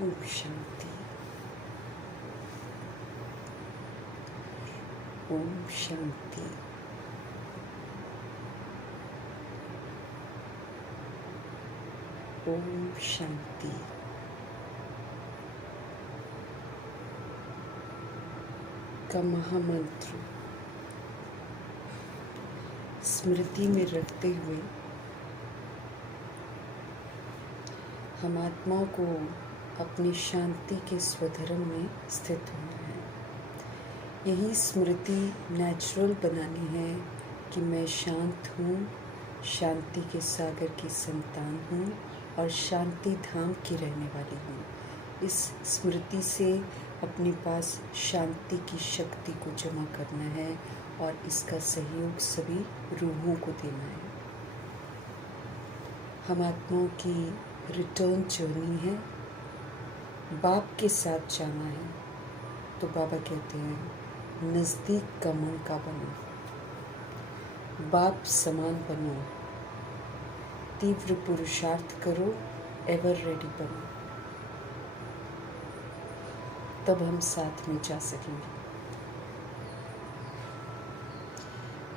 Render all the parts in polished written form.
ओम शांति। ओम शांति। ओम शांति। का महामंत्र स्मृति में रखते हुए हम आत्माओं को अपनी शांति के स्वधर्म में स्थित होना है। यही स्मृति नेचुरल बनानी है कि मैं शांत हूँ, शांति के सागर की संतान हूँ और शांति धाम की रहने वाली हूँ। इस स्मृति से अपने पास शांति की शक्ति को जमा करना है और इसका सहयोग सभी रूहों को देना है। हम आत्माओं की रिटर्न जर्नी है, बाप के साथ जाना है। तो बाबा कहते हैं नज़दीक का मन का बनो, बाप समान बनो, तीव्र पुरुषार्थ करो, एवर रेडी बनो, तब हम साथ में जा सकेंगे।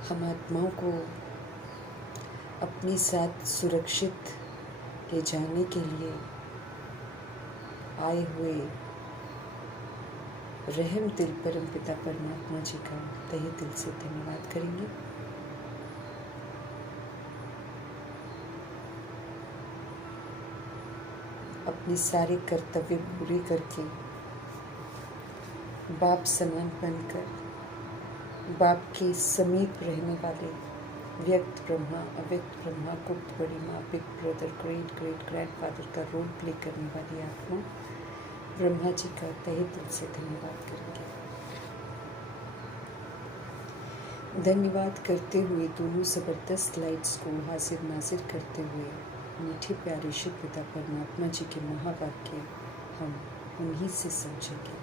हम आत्माओं को अपने साथ सुरक्षित ले जाने के लिए आए हुए रहम दिल परम पिता परमात्मा जी का तहे दिल से धन्यवाद करेंगे। अपने सारे कर्तव्य पूरे करके बाप समान बनकर बाप के समीप रहने वाले व्यक्त ब्रह्मा, अव्यक्त ब्रह्मा, गुप्त बड़ी माँ, big brother, great great grandfather का रोल प्ले करने वाली आत्मा ब्रह्मा जी का तहे दिल से धन्यवाद करेंगे। धन्यवाद करते हुए दोनों ज़बरदस्त लाइट्स को हाजिर नाजिर करते हुए मीठे प्यारे शिव पिता परमात्मा जी के महावाक्य हम उन्हीं से समझेंगे।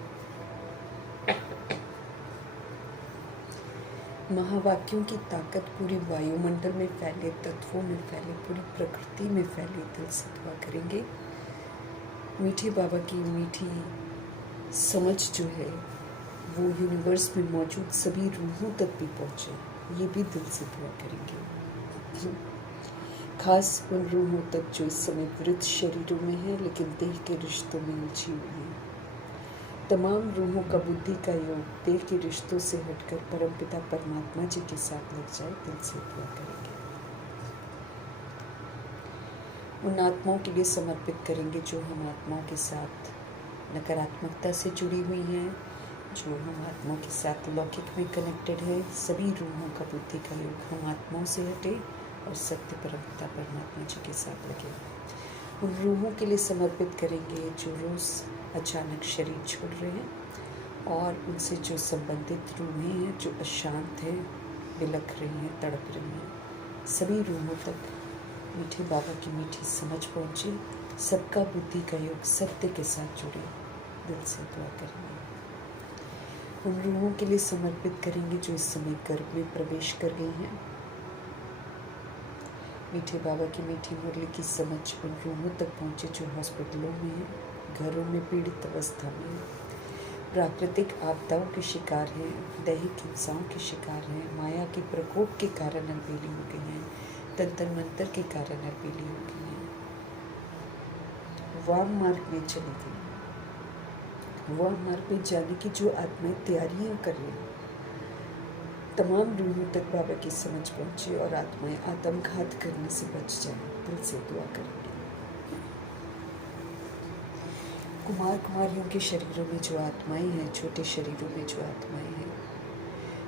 महावाक्यों की ताकत पूरी वायुमंडल में फैले, तत्वों में फैले, पूरी प्रकृति में फैले। दिल से दुआ करेंगे मीठे बाबा की मीठी समझ जो है वो यूनिवर्स में मौजूद सभी रूहों तक भी पहुँचे, ये भी दिल से दुआ करेंगे। खास उन रूहों तक जो इस समय वृद्ध शरीरों में है लेकिन देह के रिश्तों में उलझी हुई हैं। तमाम रूहों का बुद्धि का योग देह के रिश्तों से हटकर परमपिता परमात्मा जी के साथ लग जाए। दिल से दुआ करेंगे। उन आत्माओं के लिए समर्पित करेंगे जो हम आत्माओं के साथ नकारात्मकता से जुड़ी हुई हैं, जो हम आत्माओं के साथ लौकिक में कनेक्टेड है। सभी रूहों का बुद्धि का योग हम आत्माओं से हटे और सत्य परमपिता परमात्मा जी के साथ लगे। उन रूहों के लिए समर्पित करेंगे जो रोज़ अचानक शरीर छोड़ रहे हैं और उनसे जो संबंधित रूहें हैं जो अशांत हैं, बिलख रही हैं, तड़प रही हैं। सभी रूहों तक मीठे बाबा की मीठी समझ पहुँचे, सबका बुद्धि का योग सत्य के साथ जुड़े। दिल से दुआ करेंगे। उन रूहों के लिए समर्पित करेंगे जो इस समय गर्भ में प्रवेश कर गई हैं। मीठे बाबा की मीठी मुरली की समझ उन रूहों तक पहुँचे जो हॉस्पिटलों में हैं, घरों में पीड़ित अवस्था में हैं, प्राकृतिक आपदाओं के शिकार हैं, दैहिक हिंसाओं के शिकार हैं, माया के प्रकोप के कारण अलबेली हो गई हैं, तंत्र मंत्र के कारण अलबेली हो गई हैं, वाम मार्ग में चली गई। वाम मार्ग में जाने की जो आत्माएं तैयारियां कर रही हैं, तमाम रूहों तक बाबा की समझ पहुँचे और आत्माएं आत्मघात करने से बच जाएं। दिल से दुआ करेंगे। कुमार कुमारियों के शरीरों में जो आत्माएं हैं, छोटे शरीरों में जो आत्माएं हैं,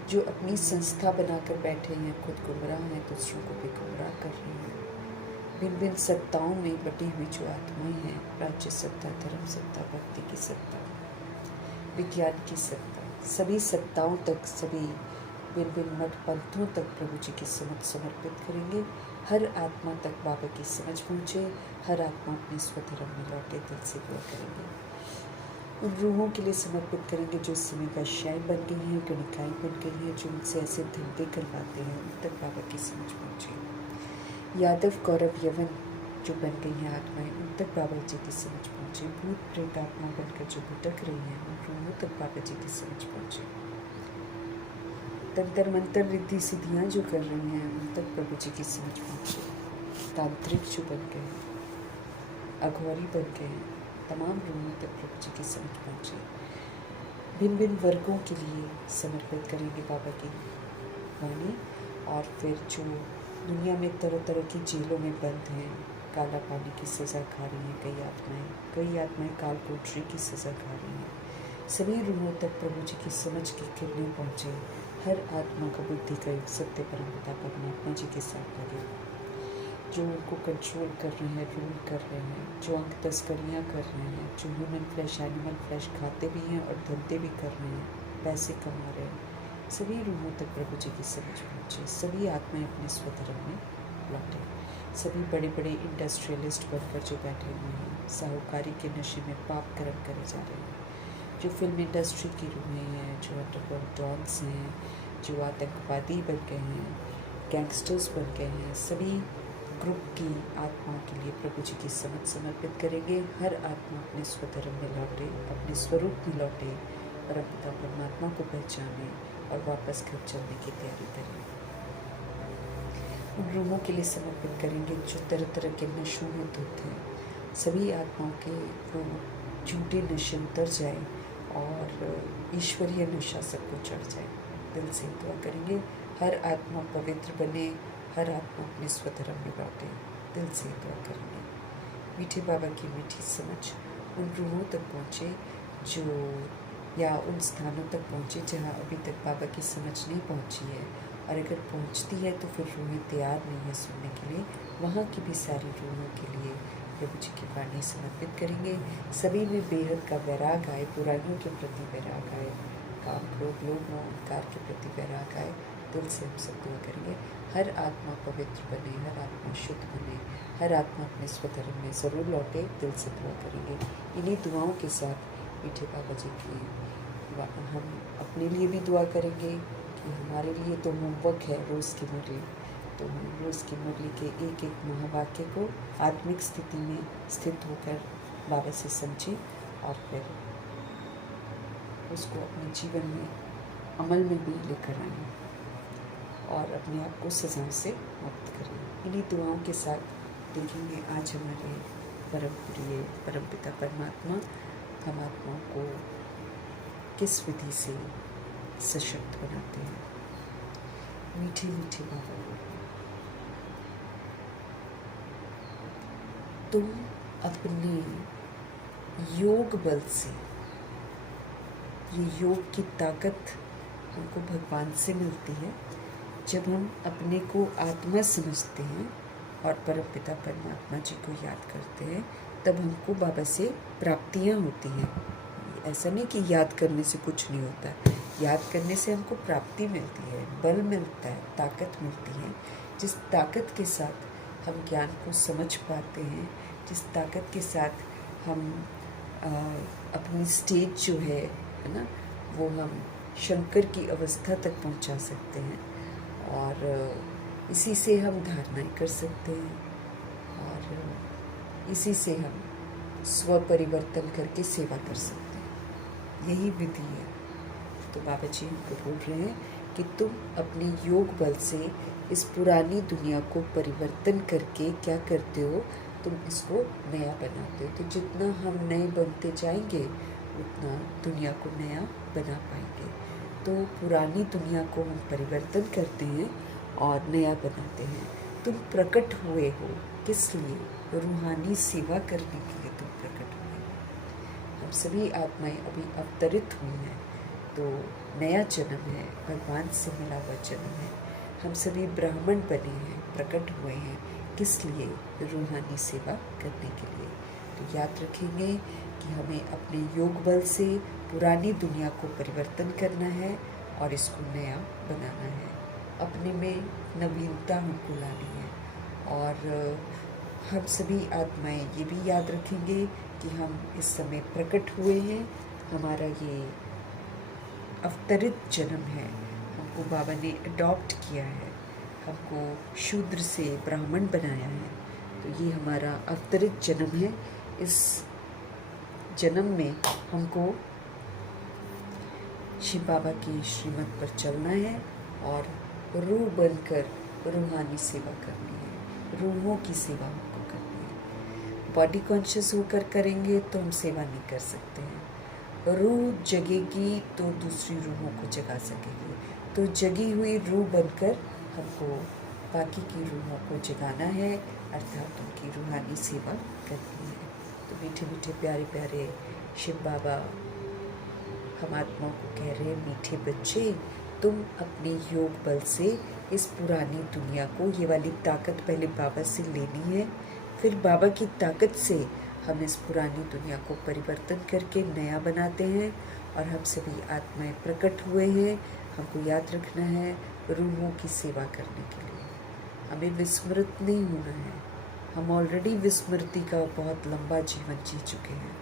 जो अपनी संस्था बनाकर बैठे हैं, खुद गुमराह हैं, दूसरों को भी गुमराह कर रही हैं, भिन्न भिन्न सत्ताओं में बटी हुई जो आत्माएं हैं, राज्य सत्ता, धर्म सत्ता, भक्ति की सत्ता, विज्ञान की सत्ता, सभी सत्ताओं तक, सभी भिन्न भिन्न मठ पंथों तक प्रभु जी की समझ समर्पित करेंगे। हर आत्मा तक बाबा की समझ पहुँचे, हर आत्मा अपने स्वधर्म में लौटे। दिल से दुआ करेंगे। उन रूहों के लिए समर्पित करेंगे जो इस समय वैश्याएँ बन गई हैं, गणिकाएँ बन गई हैं, जो उनसे ऐसे धंधे करवाते हैं, उन तक बाबा की समझ पहुँचे। यादव, कौरव, यवन जो बन गई हैं आत्माएं, उन तक बाबा जी की समझ पहुँचे। भूत प्रेत आत्मा बनकर जो भटक रही हैं, उन रूहों तक बाबा जी की समझ पहुँचे। तंत्र मंत्र रिद्धि सिद्धियाँ जो कर रही हैं, उन तक प्रभु जी की समझ पहुँचे। तांत्रिक जो बन गए हैं, अघोरी बन गए हैं, तमाम रूहों तक प्रभु जी की समझ पहुँचे। भिन्न भिन्न वर्गों के लिए समर्पित करेंगे बाबा की वाणी। और फिर जो दुनिया में तरह तरह की जेलों में बंद हैं, काला पानी की सज़ा खा रही हैं कई आत्माएं काल कोठरी की सज़ा खा रही हैं, सभी रूहों तक प्रभु जी की समझ की किरणें पहुँचे। हर आत्मा का बुद्धि का एक सत्य परमपिता परमात्मा जी के साथ लगे, जो उनको कंट्रोल कर रहे हैं, रूल कर रहे हैं, जो अंक तस्करियाँ कर रहे हैं, जो ह्यूमन फ्लैश एनिमल फ्लैश खाते भी हैं और धंधे भी कर रहे हैं, पैसे कमा रहे हैं, सभी रूहों तक प्रभु जी की समझ पहुँचे। सभी आत्माएं अपने स्वधर्म में लौटे। सभी बड़े बड़े इंडस्ट्रियलिस्ट बनकर जो बैठे हुए हैं, साहूकारी के नशे में पाप कर्म करे जा रहे हैं, जो फिल्म इंडस्ट्री की रूहें हैं, जो अंडरवर्ल्ड डॉन्स हैं, जो आतंकवादी बन गए हैं, गैंगस्टर्स बन गए हैं, सभी ग्रुप की आत्माओं के लिए प्रभु जी की समझ समर्पित करेंगे। हर आत्मा अपने स्वधर्म में लौटे, अपने स्वरूप में लौटे, परमपिता परमात्मा को पहचाने और वापस घर चलने की तैयारी करें। उन रूहों के लिए समर्पित करेंगे जो तरह तरह के नशों में धुत हैं। सभी आत्माओं के वो झूठे नशे उतर जाए और ईश्वरीय नशा सबको चढ़ जाए। दिल से दुआ करेंगे, हर आत्मा पवित्र बने, हर आत्मा अपने स्वधर्म में लौटे। दिल से दुआ करेंगे। मीठे बाबा की मीठी समझ उन रूहों तक पहुँचे जो या उन स्थानों तक पहुँचे जहाँ अभी तक बाबा की समझ नहीं पहुँची है, और अगर पहुँचती है तो फिर रूहें तैयार नहीं है सुनने के लिए। वहाँ की भी सारी रूहों के लिए प्रभु जी की वाणी समर्पित करेंगे। सभी में बेहद का वैराग आए, बुराइयों के प्रति वैराग आए, काम क्रोध लोभ मोह अहंकार के प्रति वैराग आए। दिल से हम सब दुआ करेंगे, हर आत्मा पवित्र बने, हर आत्मा शुद्ध बने, हर आत्मा अपने स्वधर्म में ज़रूर लौटे। दिल से दुआ करेंगे। इन्हीं दुआओं के साथ मीठे बाबा जी की हम अपने लिए भी दुआ करेंगे कि हमारे लिए तो होमवर्क है रोज़ की मुरली, तो हम रोज़ की मुरली के एक एक महावाक्य को आत्मिक स्थिति में स्थित होकर बाबा से समझें और फिर उसको अपने जीवन में अमल में भी लेकर आएँ और अपने आप को सजाओं से मुक्त करें। इन्हीं दुआओं के साथ देखेंगे आज हमारे परम प्रिय परमपिता परमात्मा हम आत्माओं को किस विधि से सशक्त बनाते हैं। मीठे मीठे बाबा, तुम अपने योग बल से, ये योग की ताकत हमको भगवान से मिलती है जब हम अपने को आत्मा समझते हैं और परमपिता परमात्मा जी को याद करते हैं, तब हमको बाबा से प्राप्तियाँ होती हैं। ऐसा नहीं कि याद करने से कुछ नहीं होता, याद करने से हमको प्राप्ति मिलती है, बल मिलता है, ताकत मिलती है। जिस ताकत के साथ हम ज्ञान को समझ पाते हैं, जिस ताकत के साथ हम अपनी स्टेज जो है ना, वो हम शंकर की अवस्था तक पहुंचा सकते हैं और इसी से हम धारणाएं कर सकते हैं और इसी से हम स्व परिवर्तन करके सेवा कर सकते हैं। यही विधि है। तो बाबा जी हमको बोल रहे हैं कि तुम अपने योग बल से इस पुरानी दुनिया को परिवर्तन करके क्या करते हो, तुम इसको नया बनाते हो। तो जितना हम नए बनते जाएंगे उतना दुनिया को नया बना पाएंगे। तो पुरानी दुनिया को हम परिवर्तन करते हैं और नया बनाते हैं। तुम प्रकट हुए हो किस लिए? रूहानी सेवा करने के लिए तुम प्रकट हुए हो। हम सभी आत्माएं अभी अवतरित हुई हैं, तो नया जन्म है, भगवान से मिला हुआ जन्म है। हम सभी ब्राह्मण बने हैं, प्रकट हुए हैं किस लिए? रूहानी सेवा करने के लिए। तो याद रखेंगे कि हमें अपने योग बल से पुरानी दुनिया को परिवर्तन करना है और इसको नया बनाना है। अपने में नवीनता हमको लानी है और हम सभी आत्माएं ये भी याद रखेंगे कि हम इस समय प्रकट हुए हैं। हमारा ये अवतरित जन्म है, हमको बाबा ने अडॉप्ट किया है, हमको शूद्र से ब्राह्मण बनाया है। तो ये हमारा अवतरित जन्म है। इस जन्म में हमको शिव बाबा की श्रीमत पर चलना है और रूह बनकर रूहानी सेवा करनी है, रूहों की सेवा हमको करनी है। बॉडी कॉन्शियस होकर करेंगे तो हम सेवा नहीं कर सकते हैं। रूह जगेगी तो दूसरी रूहों को जगा सकेगी। तो जगी हुई रूह बनकर हमको बाकी की रूहों को जगाना है, अर्थात उनकी रूहानी सेवा करनी है। तो मीठे मीठे प्यारे प्यारे शिव बाबा हम आत्माओं को कह रहे हैं, मीठे बच्चे तुम अपने योग बल से इस पुरानी दुनिया को, ये वाली ताकत पहले बाबा से लेनी है, फिर बाबा की ताकत से हम इस पुरानी दुनिया को परिवर्तन करके नया बनाते हैं। और हम सभी आत्माएं प्रकट हुए हैं, हमको याद रखना है रूहों की सेवा करने के लिए। हमें विस्मृत नहीं होना है। हम ऑलरेडी विस्मृति का बहुत लंबा जीवन जी चुके हैं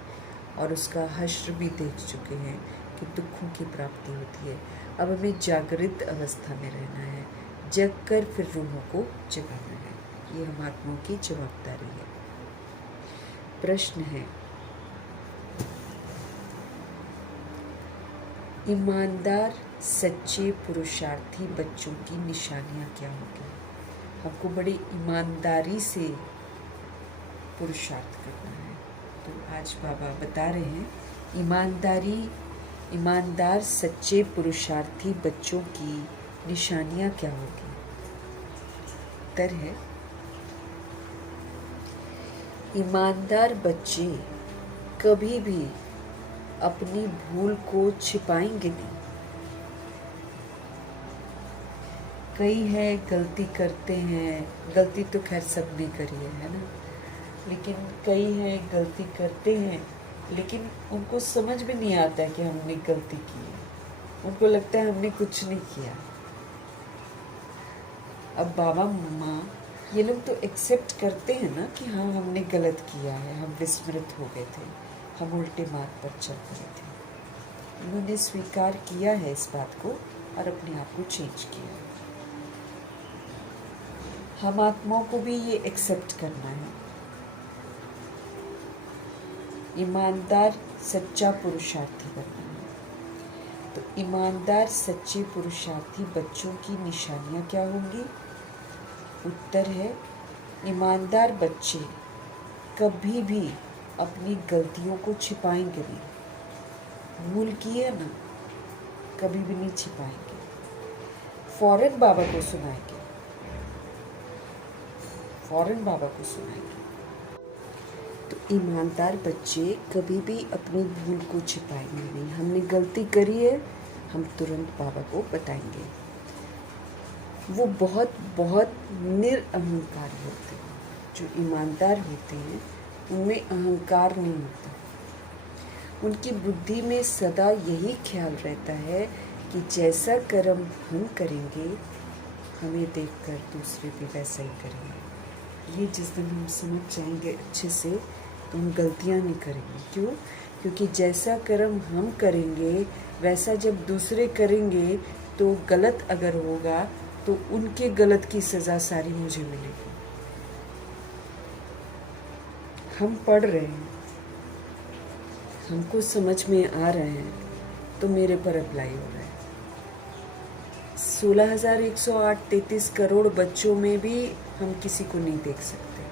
और उसका हश्र भी देख चुके हैं कि दुखों की प्राप्ति होती है। अब हमें जागृत अवस्था में रहना है, जग कर फिर रूहों को जगाना है। ये हम आत्माओं की जवाबदारी है। प्रश्न है, ईमानदार सच्चे पुरुषार्थी बच्चों की निशानियाँ क्या होगी? हमको बड़ी ईमानदारी से पुरुषार्थ करना है। तो आज बाबा बता रहे हैं, ईमानदार सच्चे पुरुषार्थी बच्चों की निशानियाँ क्या होगी? उत्तर है, ईमानदार बच्चे कभी भी अपनी भूल को छिपाएंगे नहीं। कई है गलती करते हैं, गलती तो खैर सबने करी है ना, लेकिन कई हैं गलती करते हैं लेकिन उनको समझ में नहीं आता है कि हमने गलती की है। उनको लगता है हमने कुछ नहीं किया। अब बाबा मम्मा ये लोग तो एक्सेप्ट करते हैं ना कि हाँ हमने गलत किया है, हम विस्मृत हो गए थे, हम उल्टे मार्ग पर चल रहे थे। उन्होंने स्वीकार किया है इस बात को और अपने आप को चेंज किया है। हम आत्माओं को भी ये एक्सेप्ट करना है। ईमानदार सच्चा पुरुषार्थी बनना है। तो ईमानदार सच्चे पुरुषार्थी बच्चों की निशानियाँ क्या होंगी? उत्तर है, ईमानदार बच्चे कभी भी अपनी गलतियों को छिपाएंगे नहीं। भूल की है ना, कभी भी नहीं छिपाएंगे, फौरन बाबा को सुनाएंगे, फौरन बाबा को सुनाएंगे। तो ईमानदार बच्चे कभी भी अपनी भूल को छिपाएंगे नहीं। हमने गलती करी है, हम तुरंत बाबा को बताएंगे। वो बहुत बहुत निरअहंकारी होते हैं। जो ईमानदार होते हैं उनमें अहंकार नहीं होता। उनकी बुद्धि में सदा यही ख्याल रहता है कि जैसा कर्म हम करेंगे हमें देखकर दूसरे भी वैसा ही करेंगे। ये जिस दिन हम समझ जाएंगे अच्छे से तो हम गलतियाँ नहीं करेंगे। क्यों? क्योंकि जैसा कर्म हम करेंगे वैसा जब दूसरे करेंगे तो गलत अगर होगा तो उनके गलत की सज़ा सारी मुझे मिलेगी। हम पढ़ रहे हैं, हमको समझ में आ रहे हैं तो मेरे पर अप्लाई हो रहा है। 16,108 करोड़ बच्चों में भी हम किसी को नहीं देख सकते।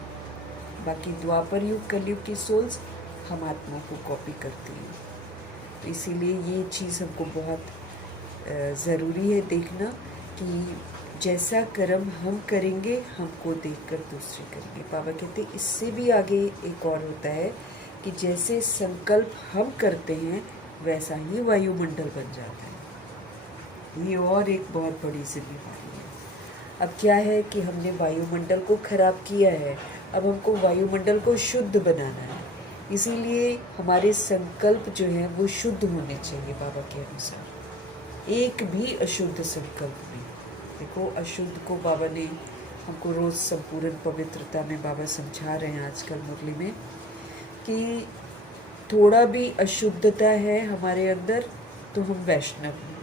बाकी द्वापर युग कलयुग की सोल्स हम आत्मा को कॉपी करती हैं। तो इसीलिए ये चीज़ हमको बहुत ज़रूरी है देखना कि जैसा कर्म हम करेंगे हमको देखकर दूसरे करेंगे। बाबा कहते हैं इससे भी आगे एक और होता है कि जैसे संकल्प हम करते हैं वैसा ही वायुमंडल बन जाता है। ये और एक बहुत बड़ी जिम्मेदारी है। अब क्या है कि हमने वायुमंडल को खराब किया है, अब हमको वायुमंडल को शुद्ध बनाना है। इसीलिए हमारे संकल्प जो हैं वो शुद्ध होने चाहिए बाबा के अनुसार। एक भी अशुद्ध संकल्प नहीं। देखो अशुद्ध को बाबा ने हमको रोज़ संपूर्ण पवित्रता में बाबा समझा रहे हैं आजकल मुरली में कि थोड़ा भी अशुद्धता है हमारे अंदर तो हम वैष्णव हैं।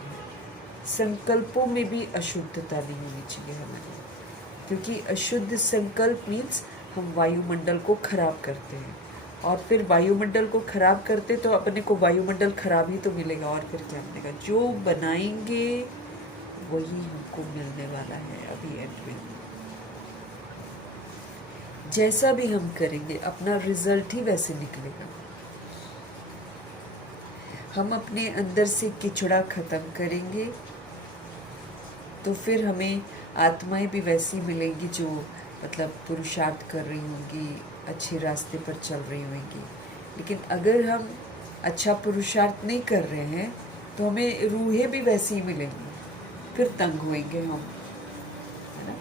संकल्पों में भी अशुद्धता नहीं होनी चाहिए हमारी, क्योंकि अशुद्ध संकल्प मीन्स हम वायुमंडल को खराब करते हैं, और फिर वायुमंडल को खराब करते तो अपने को वायुमंडल खराब ही तो मिलेगा, और फिर क्या मिलेगा? जो बनाएंगे वही हमको मिलने वाला है अभी एंड में। जैसा भी हम करेंगे अपना रिजल्ट ही वैसे निकलेगा। हम अपने अंदर से किचड़ा खत्म करेंगे तो फिर हमें आत्माएं भी वैसी मिलेंगी जो मतलब पुरुषार्थ कर रही होंगी, अच्छे रास्ते पर चल रही होंगी। लेकिन अगर हम अच्छा पुरुषार्थ नहीं कर रहे हैं तो हमें रूहें भी वैसी ही मिलेंगी, फिर तंग होएंगे हम, है ना।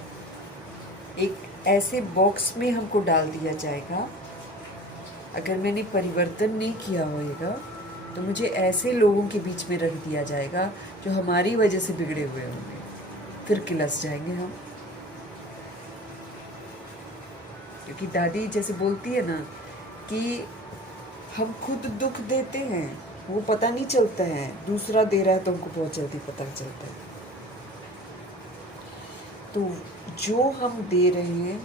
एक ऐसे बॉक्स में हमको डाल दिया जाएगा, अगर मैंने परिवर्तन नहीं किया होएगा तो मुझे ऐसे लोगों के बीच में रख दिया जाएगा जो हमारी वजह से बिगड़े हुए होंगे, फिर किलस जाएंगे हम। क्योंकि दादी जैसे बोलती है ना कि हम खुद दुख देते हैं, वो पता नहीं चलता है, दूसरा दे रहा है तो हमको बहुत जल्दी पता चलता है। तो जो हम दे रहे हैं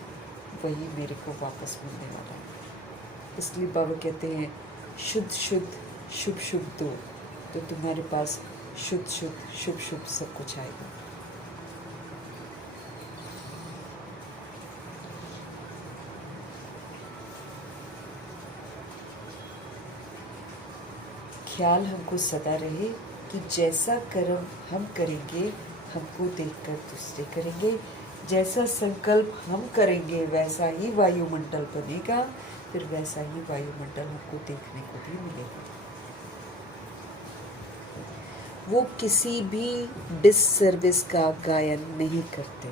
वही मेरे को वापस मिलने वाला है। इसलिए बाबा कहते हैं शुद्ध शुद्ध शुभ शुभ दो, तो तुम्हारे पास शुद्ध शुद्ध शुभ शुभ सब कुछ आएगा। ख्याल हमको सदा रहे कि जैसा कर्म हम करेंगे हमको देखकर दूसरे करेंगे, जैसा संकल्प हम करेंगे वैसा ही वायुमंडल बनेगा, फिर वैसा ही वायुमंडल हमको देखने को भी मिलेगा। वो किसी भी डिससर्विस का गायन नहीं करते,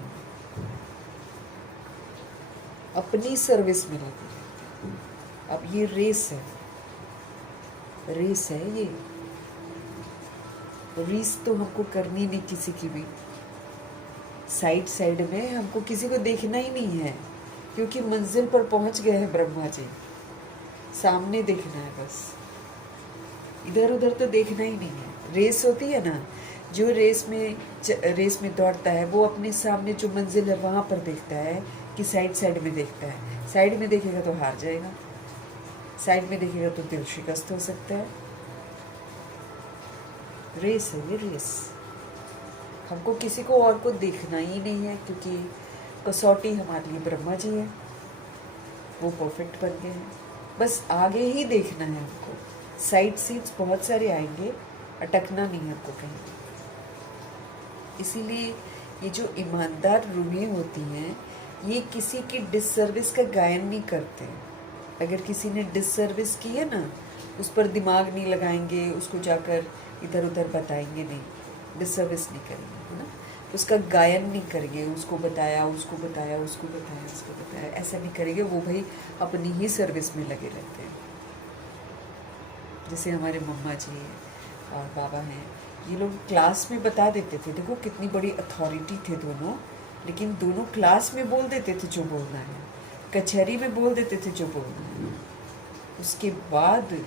अपनी सर्विस में लगे रहते हैं। अब ये रेस है, रेस है ये। रेस तो हमको करनी नहीं किसी की भी, साइड साइड में हमको किसी को देखना ही नहीं है, क्योंकि मंजिल पर पहुंच गए हैं ब्रह्मा जी। सामने देखना है बस, इधर उधर तो देखना ही नहीं है। रेस होती है ना, जो रेस में दौड़ता है वो अपने सामने जो मंजिल है वहां पर देखता है कि साइड में देखता है। साइड में देखेगा तो हार जाएगा, साइड में देखेगा तो दिल शिकस्त हो सकता है। रेस है ये, रेस। हमको किसी को और को देखना ही नहीं है, क्योंकि कसौटी हमारे लिए ब्रह्मा जी है, वो परफेक्ट बन गए हैं। बस आगे ही देखना है हमको। साइड सीट्स बहुत सारे आएंगे, अटकना नहीं है हमको कहीं। इसीलिए ये जो ईमानदार रूहें होती हैं ये किसी की डिससर्विस का गायन नहीं करते हैं। अगर किसी ने डिससर्विस की है ना, उस पर दिमाग नहीं लगाएंगे, उसको जाकर इधर उधर बताएंगे नहीं, डिससर्विस नहीं करेंगे, है ना। उसका गायन नहीं करेंगे, उसको बताया उसको बताया उसको बताया उसको बताया, ऐसा नहीं करेंगे। वो भाई अपनी ही सर्विस में लगे रहते हैं। जैसे हमारे मम्मा जी और बाबा हैं, ये लोग क्लास में बता देते थे, देखो कितनी बड़ी अथॉरिटी थे दोनों, लेकिन दोनों क्लास में बोल देते थे जो बोलना है, कचहरी में बोल देते थे जो बोलना है। उसके बाद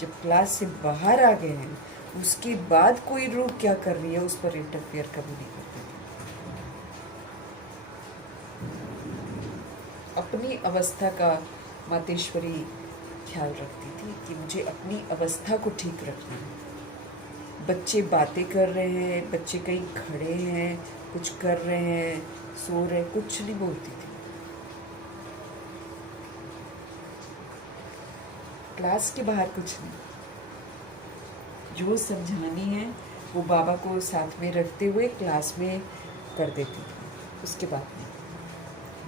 जब क्लास से बाहर आ गए हैं, उसके बाद कोई रूह क्या कर रही है उस पर इंटरफेयर कभी नहीं करते थे। अपनी अवस्था का मातेश्वरी ख्याल रखती थी कि मुझे अपनी अवस्था को ठीक रखना है। बच्चे बातें कर रहे हैं, बच्चे कहीं खड़े हैं, कुछ कर रहे हैं, सो रहे, कुछ नहीं बोलती थी। क्लास के बाहर कुछ नहीं, जो समझानी है वो बाबा को साथ में रखते हुए क्लास में कर देती थी। उसके बाद नहीं।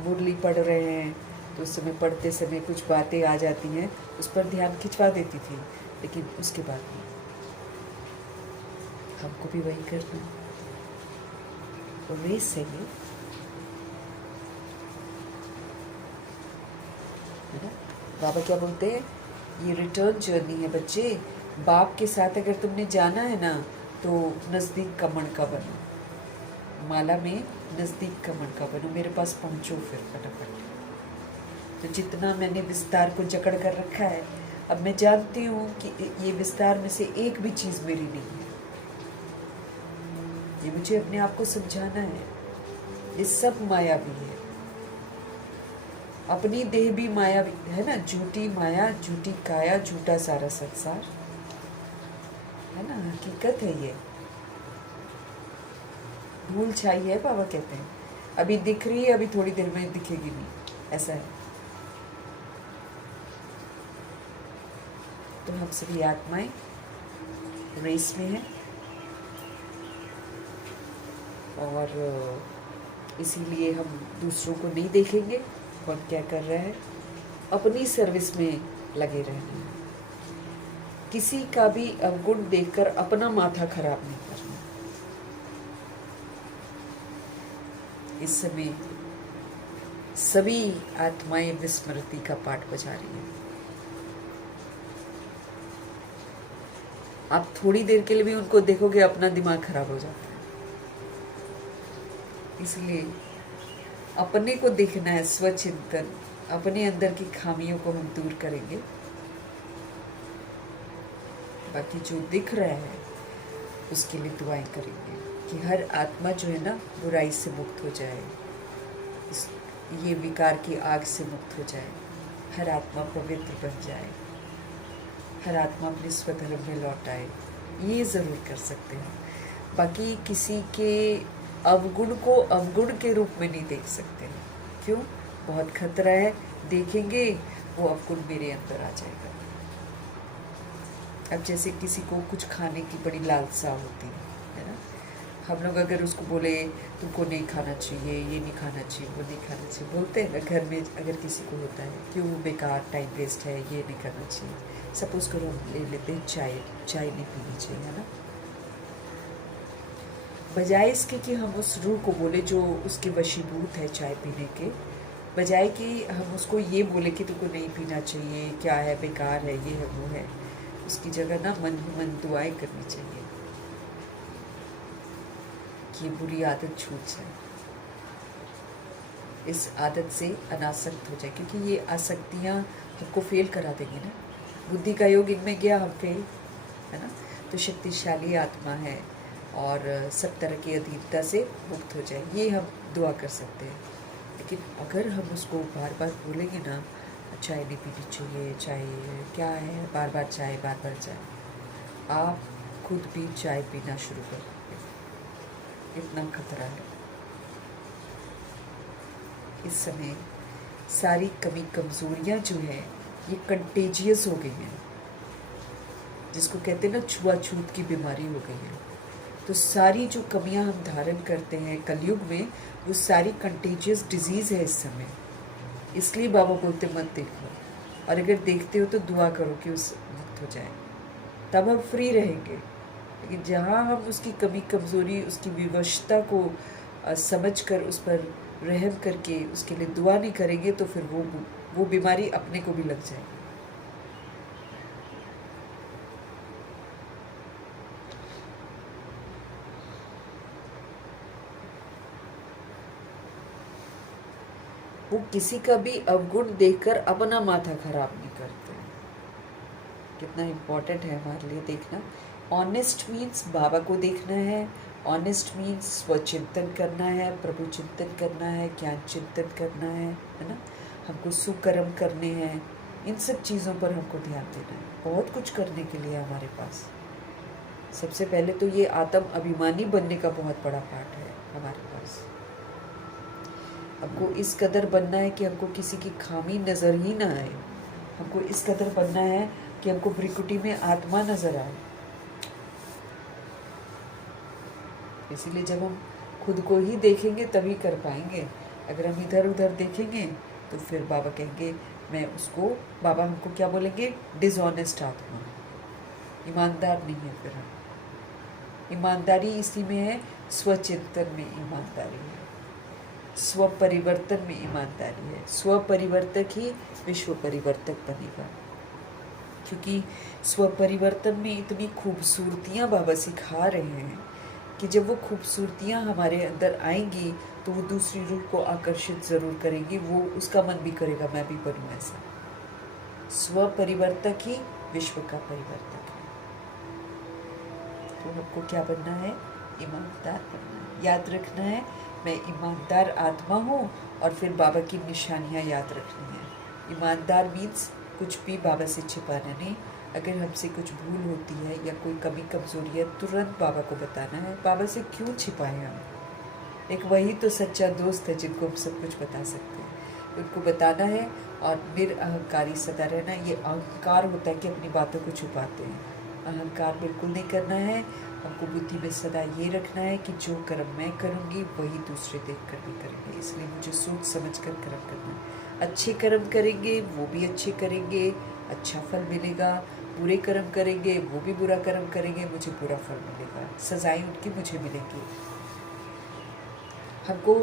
मुरली पढ़ रहे हैं तो उस समय पढ़ते समय कुछ बातें आ जाती हैं, उस पर ध्यान खिंचवा देती थी, लेकिन उसके बाद नहीं। हमको भी वही करना है। रेस है ये, है ना। बाबा क्या बोलते हैं, ये रिटर्न जर्नी है बच्चे। बाप के साथ अगर तुमने जाना है ना तो नज़दीक का मणका बनो, माला में नज़दीक का मणका बनो, मेरे पास पहुंचो फिर फटाफट। तो जितना मैंने विस्तार को जकड़ कर रखा है, अब मैं जानती हूँ कि ये विस्तार में से एक भी चीज़ मेरी नहीं है। ये मुझे अपने आप को समझाना है, ये सब मायावी है। अपनी देह भी माया है ना, झूठी माया, झूठी काया, झूठा सारा संसार, है ना, हकीकत है ये। धूल छाई है बाबा कहते हैं, अभी दिख रही है, अभी थोड़ी देर में दिखेगी नहीं, ऐसा है। तो हम सभी आत्माएं रेस में हैं और इसीलिए हम दूसरों को नहीं देखेंगे कौन क्या कर रहा है, अपनी सर्विस में लगे रहना है। किसी का भी अवगुण देखकर अपना माथा खराब नहीं करना। इस समय सभी आत्माएं विस्मृति का पाठ बजा रही हैं। आप थोड़ी देर के लिए भी उनको देखोगे, अपना दिमाग खराब हो जाता है। इसलिए अपने को देखना है, स्वचिंतन, अपने अंदर की खामियों को हम दूर करेंगे। बाकी जो दिख रहा है उसके लिए दुआएं करेंगे कि हर आत्मा जो है ना बुराई से मुक्त हो जाए, ये विकार की आग से मुक्त हो जाए, हर आत्मा पवित्र बन जाए, हर आत्मा अपने स्वधर्म में लौट आए। ये ज़रूर कर सकते हैं। बाकी किसी के अवगुण को अवगुण के रूप में नहीं देख सकते हैं। क्यों? बहुत खतरा है, देखेंगे वो अवगुण मेरे अंदर आ जाएगा। अब जैसे किसी को कुछ खाने की बड़ी लालसा होती है ना, हम लोग अगर उसको बोले तुमको नहीं खाना चाहिए, ये नहीं खाना चाहिए, वो नहीं खाना चाहिए, बोलते हैं ना घर में अगर किसी को होता है कि वो बेकार टाइम वेस्ट है, ये नहीं करना चाहिए। सपोज करो हम ले लेते हैं चाय नहीं पीनी चाहिए, है ना। बजाय इसके कि हम उस रूह को बोले जो उसके वशीभूत है चाय पीने के, बजाय कि हम उसको ये बोले कि तुमको नहीं पीना चाहिए, क्या है, बेकार है, ये है, वो है, उसकी जगह ना मन ही मन दुआएं करनी चाहिए कि ये बुरी आदत छूट जाए, इस आदत से अनासक्त हो जाए, क्योंकि ये आसक्तियाँ हमको फेल करा देंगी ना। बुद्धि का योग इनमें गया, हम फेल, है ना। तो शक्तिशाली आत्मा है और सब तरह की अधीनता से मुक्त हो जाए, ये हम दुआ कर सकते हैं। लेकिन अगर हम उसको बार बार बोलेंगे ना चाय नहीं पीनी चाहिए, चाय क्या है, बार बार चाय, बार बार चाय, आप खुद भी चाय पीना शुरू कर देंगे। इतना खतरा है। इस समय सारी कमी कमज़ोरियाँ जो हैं ये कंटेजियस हो गई हैं, जिसको कहते हैं ना छुआछूत की बीमारी हो गई है। तो सारी जो कमियां हम धारण करते हैं कलयुग में, वो सारी कंटेजियस डिजीज़ है इस समय। इसलिए बाबा बोलते मत देखो, और अगर देखते हो तो दुआ करो कि उस मुक्त हो जाए, तब हम फ्री रहेंगे। लेकिन जहाँ हम उसकी कमी कमज़ोरी, उसकी विवशता को समझकर उस पर रहम करके उसके लिए दुआ नहीं करेंगे, तो फिर वो बीमारी अपने को भी लग जाएगी। वो किसी का भी अवगुण देखकर अपना माथा खराब नहीं करते। कितना इम्पोर्टेंट है हमारे लिए देखना। ऑनेस्ट मीन्स बाबा को देखना है, ऑनेस्ट मीन्स स्वचिंतन करना है, प्रभु चिंतन करना है, ज्ञान चिंतन करना है ना। हमको सुकर्म करने हैं, इन सब चीज़ों पर हमको ध्यान देना है। बहुत कुछ करने के लिए हमारे पास। सबसे पहले तो ये आत्म अभिमानी बनने का बहुत बड़ा पार्ट है हमारे पास। हमको इस कदर बनना है कि हमको किसी की खामी नज़र ही ना आए। हमको इस कदर बनना है कि हमको भ्रिकुटी में आत्मा नज़र आए। इसीलिए जब हम खुद को ही देखेंगे तभी कर पाएंगे। अगर हम इधर उधर देखेंगे तो फिर बाबा कहेंगे मैं उसको, बाबा हमको क्या बोलेंगे, डिसऑनेस्ट आत्मा, ईमानदार नहीं है। फिर हम ईमानदारी इसी में है, स्वचिंतन में ईमानदारी है, स्व परिवर्तन में ईमानदारी है। स्व परिवर्तक ही विश्व परिवर्तक बनेगा, क्योंकि स्व परिवर्तन में इतनी खूबसूरतियाँ बाबा सिखा रहे हैं कि जब वो खूबसूरतियाँ हमारे अंदर आएंगी तो वो दूसरी रूह को आकर्षित ज़रूर करेंगी। वो उसका मन भी करेगा मैं भी बनूँ ऐसा। स्व परिवर्तक ही विश्व का परिवर्तक है। तो हमको क्या बनना है, ईमानदार बनना है। याद रखना है मैं ईमानदार आत्मा हूँ और फिर बाबा की निशानियाँ याद रखनी है। ईमानदार मीन्स कुछ भी बाबा से छिपाना नहीं। अगर हमसे कुछ भूल होती है या कोई कमी कमजोरी है, तुरंत बाबा को बताना है। बाबा से क्यों छिपाएं हम? एक वही तो सच्चा दोस्त है जिनको हम सब कुछ बता सकते हैं, उनको बताना है। और निरअहंकारी सदा रहना। ये अहंकार होता है कि अपनी बातों को छुपाते हैं। अहंकार बिल्कुल नहीं करना है। हमको बुद्धि में सदा ये रखना है कि जो कर्म मैं करूँगी वही दूसरे देख कर भी करेंगे, इसलिए मुझे सोच समझ कर कर्म करना है। अच्छे कर्म करेंगे वो भी अच्छे करेंगे, अच्छा फल मिलेगा। बुरे कर्म करेंगे वो भी बुरा कर्म करेंगे, मुझे बुरा फल मिलेगा। सजाएं उनकी मुझे मिलेंगी। हमको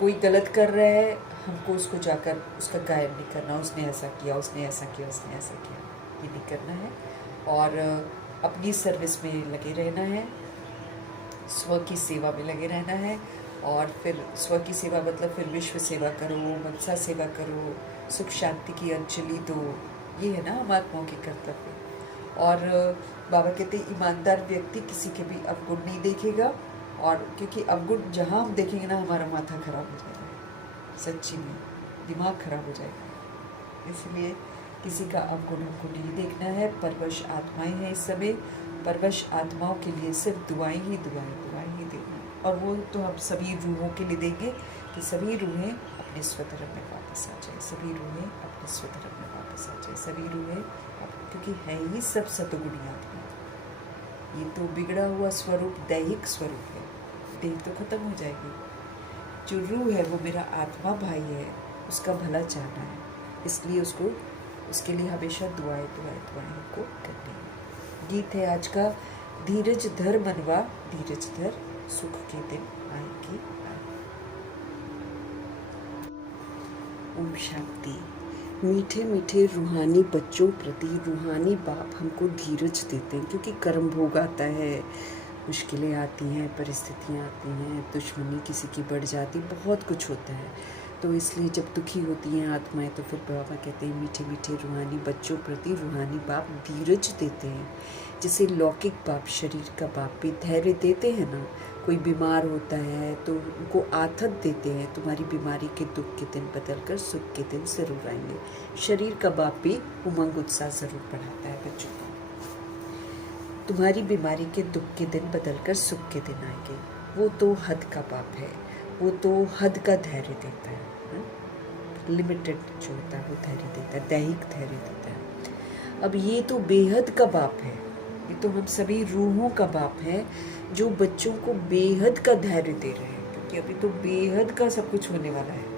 कोई गलत कर रहा है, हमको उसको जाकर उसका गायब नहीं करना, उसने ऐसा किया, उसने ऐसा किया, उसने ऐसा किया, ये नहीं करना है। और अपनी सर्विस में लगे रहना है, स्व की सेवा में लगे रहना है। और फिर स्व की सेवा मतलब फिर विश्व सेवा करो, मनसा सेवा करो, सुख शांति की अंजलि दो। ये है ना हम आत्माओं के कर्तव्य। और बाबा कहते हैं ईमानदार व्यक्ति किसी के भी अवगुण नहीं देखेगा। और क्योंकि अवगुण जहाँ हम देखेंगे ना, हमारा माथा खराब हो जाएगा, सच्ची में दिमाग खराब हो जाएगा। इसलिए किसी का अवगुण हमको नहीं देखना है। परवश आत्माएं हैं इस समय, परवश आत्माओं के लिए सिर्फ दुआएं ही देना। और वो तो हम सभी रूहों के लिए देंगे कि सभी रूहें अपने स्वधर्म में वापस आ जाए, सभी रूहें अपने स्वधर्म में वापस आ जाए, सभी रूहें, क्योंकि है ही सब सतगुणी आत्मा। ये तो बिगड़ा हुआ स्वरूप दैहिक स्वरूप है, देह तो खत्म हो जाएगी। जो रूह है वो मेरा आत्मा भाई है, उसका भला चाहना है, इसलिए उसके लिए हमेशा दुआएं को करनी है। गीत है आज का, धीरज धर मनवा धीरज धर, सुख के दिन आएगी आए। ओम शांति। मीठे मीठे रूहानी बच्चों प्रति रूहानी बाप हमको धीरज देते हैं, क्योंकि कर्म भोग आता है, मुश्किलें आती हैं, परिस्थितियाँ आती हैं, दुश्मनी किसी की बढ़ जाती, बहुत कुछ होता है। तो इसलिए जब दुखी होती हैं आत्माएं, तो फिर बाबा कहते हैं मीठे मीठे रूहानी बच्चों प्रति रूहानी बाप धीरज देते हैं। जैसे लौकिक बाप, शरीर का बाप भी धैर्य देते हैं ना। कोई बीमार होता है तो उनको आथत देते हैं, तुम्हारी बीमारी के दुख के दिन बदलकर सुख के दिन जरूर आएंगे। शरीर का बाप भी उमंग उत्साह जरूर बढ़ाता है बच्चों को। तुम्हारी बीमारी के दुख के दिन बदलकर सुख के दिन आएंगे। वो तो हद का बाप है, वो तो हद का धैर्य देता है। लिमिटेड जो होता है वो धैर्य देता है, दैहिक धैर्य देता है। अब ये तो बेहद का बाप है, ये तो हम सभी रूहों का बाप है, जो बच्चों को बेहद का धैर्य दे रहे हैं, क्योंकि अभी तो बेहद का सब कुछ होने वाला है।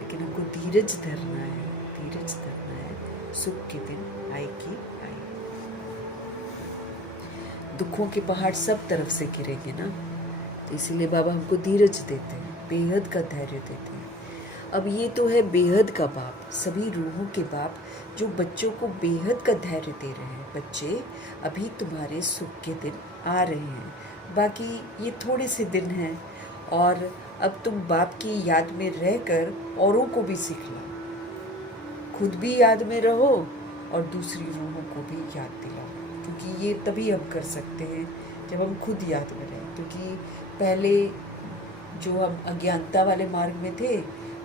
लेकिन हमको धीरज धरना है, धीरज धरना है। सुख के दिन आएगी आए। दुखों के पहाड़ सब तरफ से गिरेंगे ना, तो इसीलिए बाबा हमको धीरज देते हैं, बेहद का धैर्य देते हैं। अब ये तो है बेहद का बाप, सभी रूहों के बाप, जो बच्चों को बेहद का धैर्य दे रहे हैं। बच्चे, अभी तुम्हारे सुख के दिन आ रहे हैं, बाकी ये थोड़े से दिन हैं, और अब तुम बाप की याद में रहकर औरों को भी सिखला, खुद भी याद में रहो और दूसरी रूहों को भी याद दिलाओ। क्योंकि ये तभी हम कर सकते हैं जब हम खुद याद में रहें। क्योंकि पहले जो हम अज्ञानता वाले मार्ग में थे,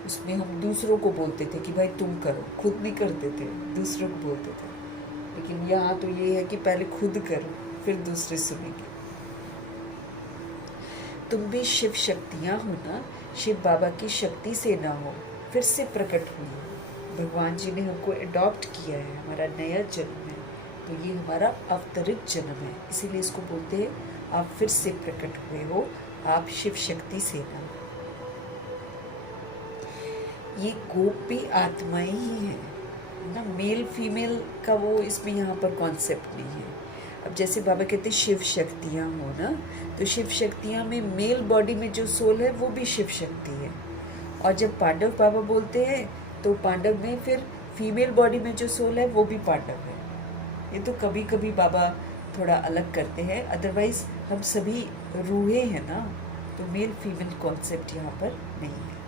उसमें हम दूसरों को बोलते थे कि भाई तुम करो, खुद नहीं करते थे, दूसरों को बोलते थे। लेकिन यहाँ तो ये है कि पहले खुद करो, फिर दूसरे सुनेंगे। तुम भी शिव शक्तियाँ हो ना, शिव बाबा की शक्ति से ना हो, फिर से प्रकट हुई हो। भगवान जी ने हमको अडॉप्ट किया है, हमारा नया जन्म है, तो ये हमारा अवतरित जन्म है। इसीलिए इसको बोलते हैं आप फिर से प्रकट हुए हो, आप शिव शक्ति से ना। ये गोप भी आत्माएं ही हैं ना, मेल फीमेल का वो इसमें यहाँ पर कॉन्सेप्ट नहीं है। अब जैसे बाबा कहते हैं शिव शक्तियाँ हो ना, तो शिव शक्तियाँ में मेल बॉडी में जो सोल है वो भी शिव शक्ति है। और जब पांडव बाबा बोलते हैं तो पांडव में फिर फीमेल बॉडी में जो सोल है वो भी पांडव है। ये तो कभी कभी बाबा थोड़ा अलग करते हैं, अदरवाइज हम सभी रूहें हैं ना, तो मेल फीमेल कॉन्सेप्ट यहाँ पर नहीं है।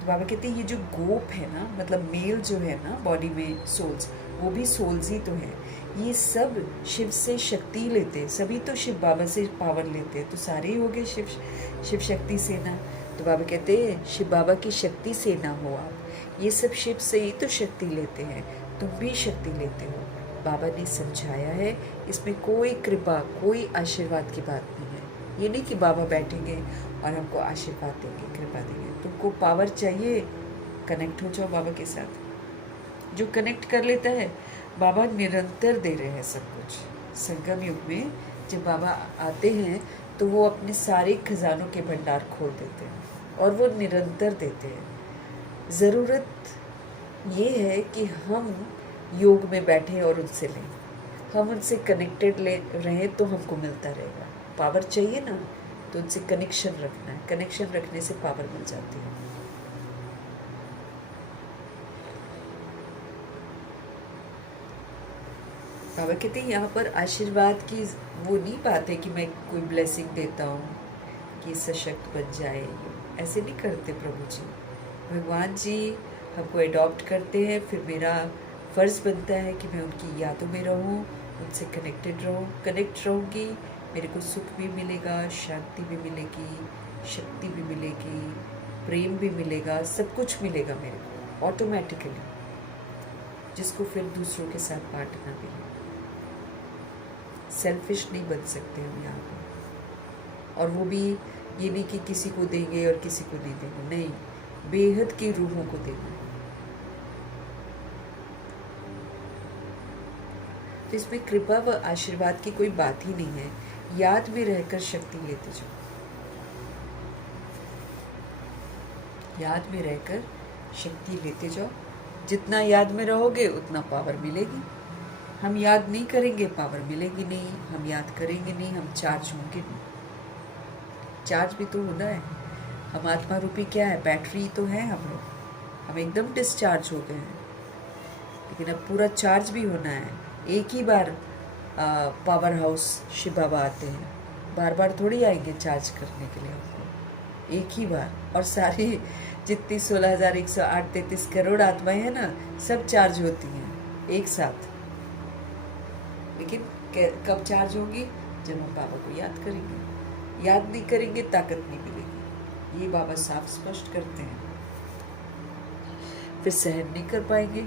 तो बाबा कहते हैं ये जो गोप है ना, मतलब मेल जो है ना बॉडी में सोल्स, वो भी सोल्स ही तो है। ये सब शिव से शक्ति लेते हैं, सभी तो शिव बाबा से पावर लेते हैं, तो सारे ही हो गए शिव शक्ति से ना। तो बाबा कहते हैं शिव बाबा की शक्ति से ना हो आप, ये सब शिव से ही तो शक्ति लेते हैं, तुम भी शक्ति लेते हो। बाबा ने समझाया है, इसमें कोई कृपा कोई आशीर्वाद की बात नहीं है। ये नहीं कि बाबा बैठेंगे और हमको आशीर्वाद देंगे, कृपा देंगे। तुमको पावर चाहिए, कनेक्ट हो जाओ बाबा के साथ। जो कनेक्ट कर लेता है, बाबा निरंतर दे रहे हैं सब कुछ। संगम युग में जब बाबा आते हैं तो वो अपने सारे खजानों के भंडार खोल देते हैं और वो निरंतर देते हैं। ज़रूरत ये है कि हम योग में बैठें और उनसे लें, हम उनसे कनेक्टेड ले रहें तो हमको मिलता रहेगा। पावर चाहिए ना, तो उनसे कनेक्शन रखना है, कनेक्शन रखने से पावर मिल जाती है। बाबा कहते हैं यहाँ पर आशीर्वाद की वो नहीं बात है कि मैं कोई ब्लेसिंग देता हूँ कि सशक्त बन जाए, ऐसे नहीं करते प्रभु जी। भगवान जी हमको अडॉप्ट करते हैं, फिर मेरा फ़र्ज़ बनता है कि मैं उनकी यादों में रहूं, उनसे कनेक्टेड रहूं। कनेक्ट रहूँगी, मेरे को सुख भी मिलेगा, शांति भी मिलेगी, शक्ति भी मिलेगी, प्रेम भी मिलेगा, सब कुछ मिलेगा मेरे को ऑटोमेटिकली, जिसको फिर दूसरों के साथ बांटना भी है। सेल्फिश नहीं बन सकते हम यहाँ पर। और वो भी ये नहीं कि किसी को देंगे और किसी को नहीं देंगे, नहीं, बेहद की रूहों को देंगे। तो इसमें कृपा व आशीर्वाद की कोई बात ही नहीं है। याद में रहकर शक्ति लेते जाओ, याद में रहकर शक्ति लेते जाओ। जितना याद में रहोगे उतना पावर मिलेगी। हम याद नहीं करेंगे, पावर मिलेगी नहीं। हम याद करेंगे नहीं, हम चार्ज होंगे नहीं। चार्ज भी तो होना है। हम आत्मा रूपी क्या है, बैटरी तो है हम लोग। हम एकदम डिस्चार्ज हो गए हैं, लेकिन अब पूरा चार्ज भी होना है। एक ही बार पावर हाउस शिव बाबा आते हैं, बार बार थोड़ी आएंगे चार्ज करने के लिए हमको, एक ही बार। और सारी जितनी 16,108-33 करोड़ आत्माएं हैं ना, सब चार्ज होती हैं एक साथ। लेकिन कब चार्ज होंगी? जब हम बाबा को याद करेंगे। याद नहीं करेंगे, ताकत नहीं मिलेगी। ये बाबा साफ स्पष्ट करते हैं। फिर सहन नहीं कर पाएंगे।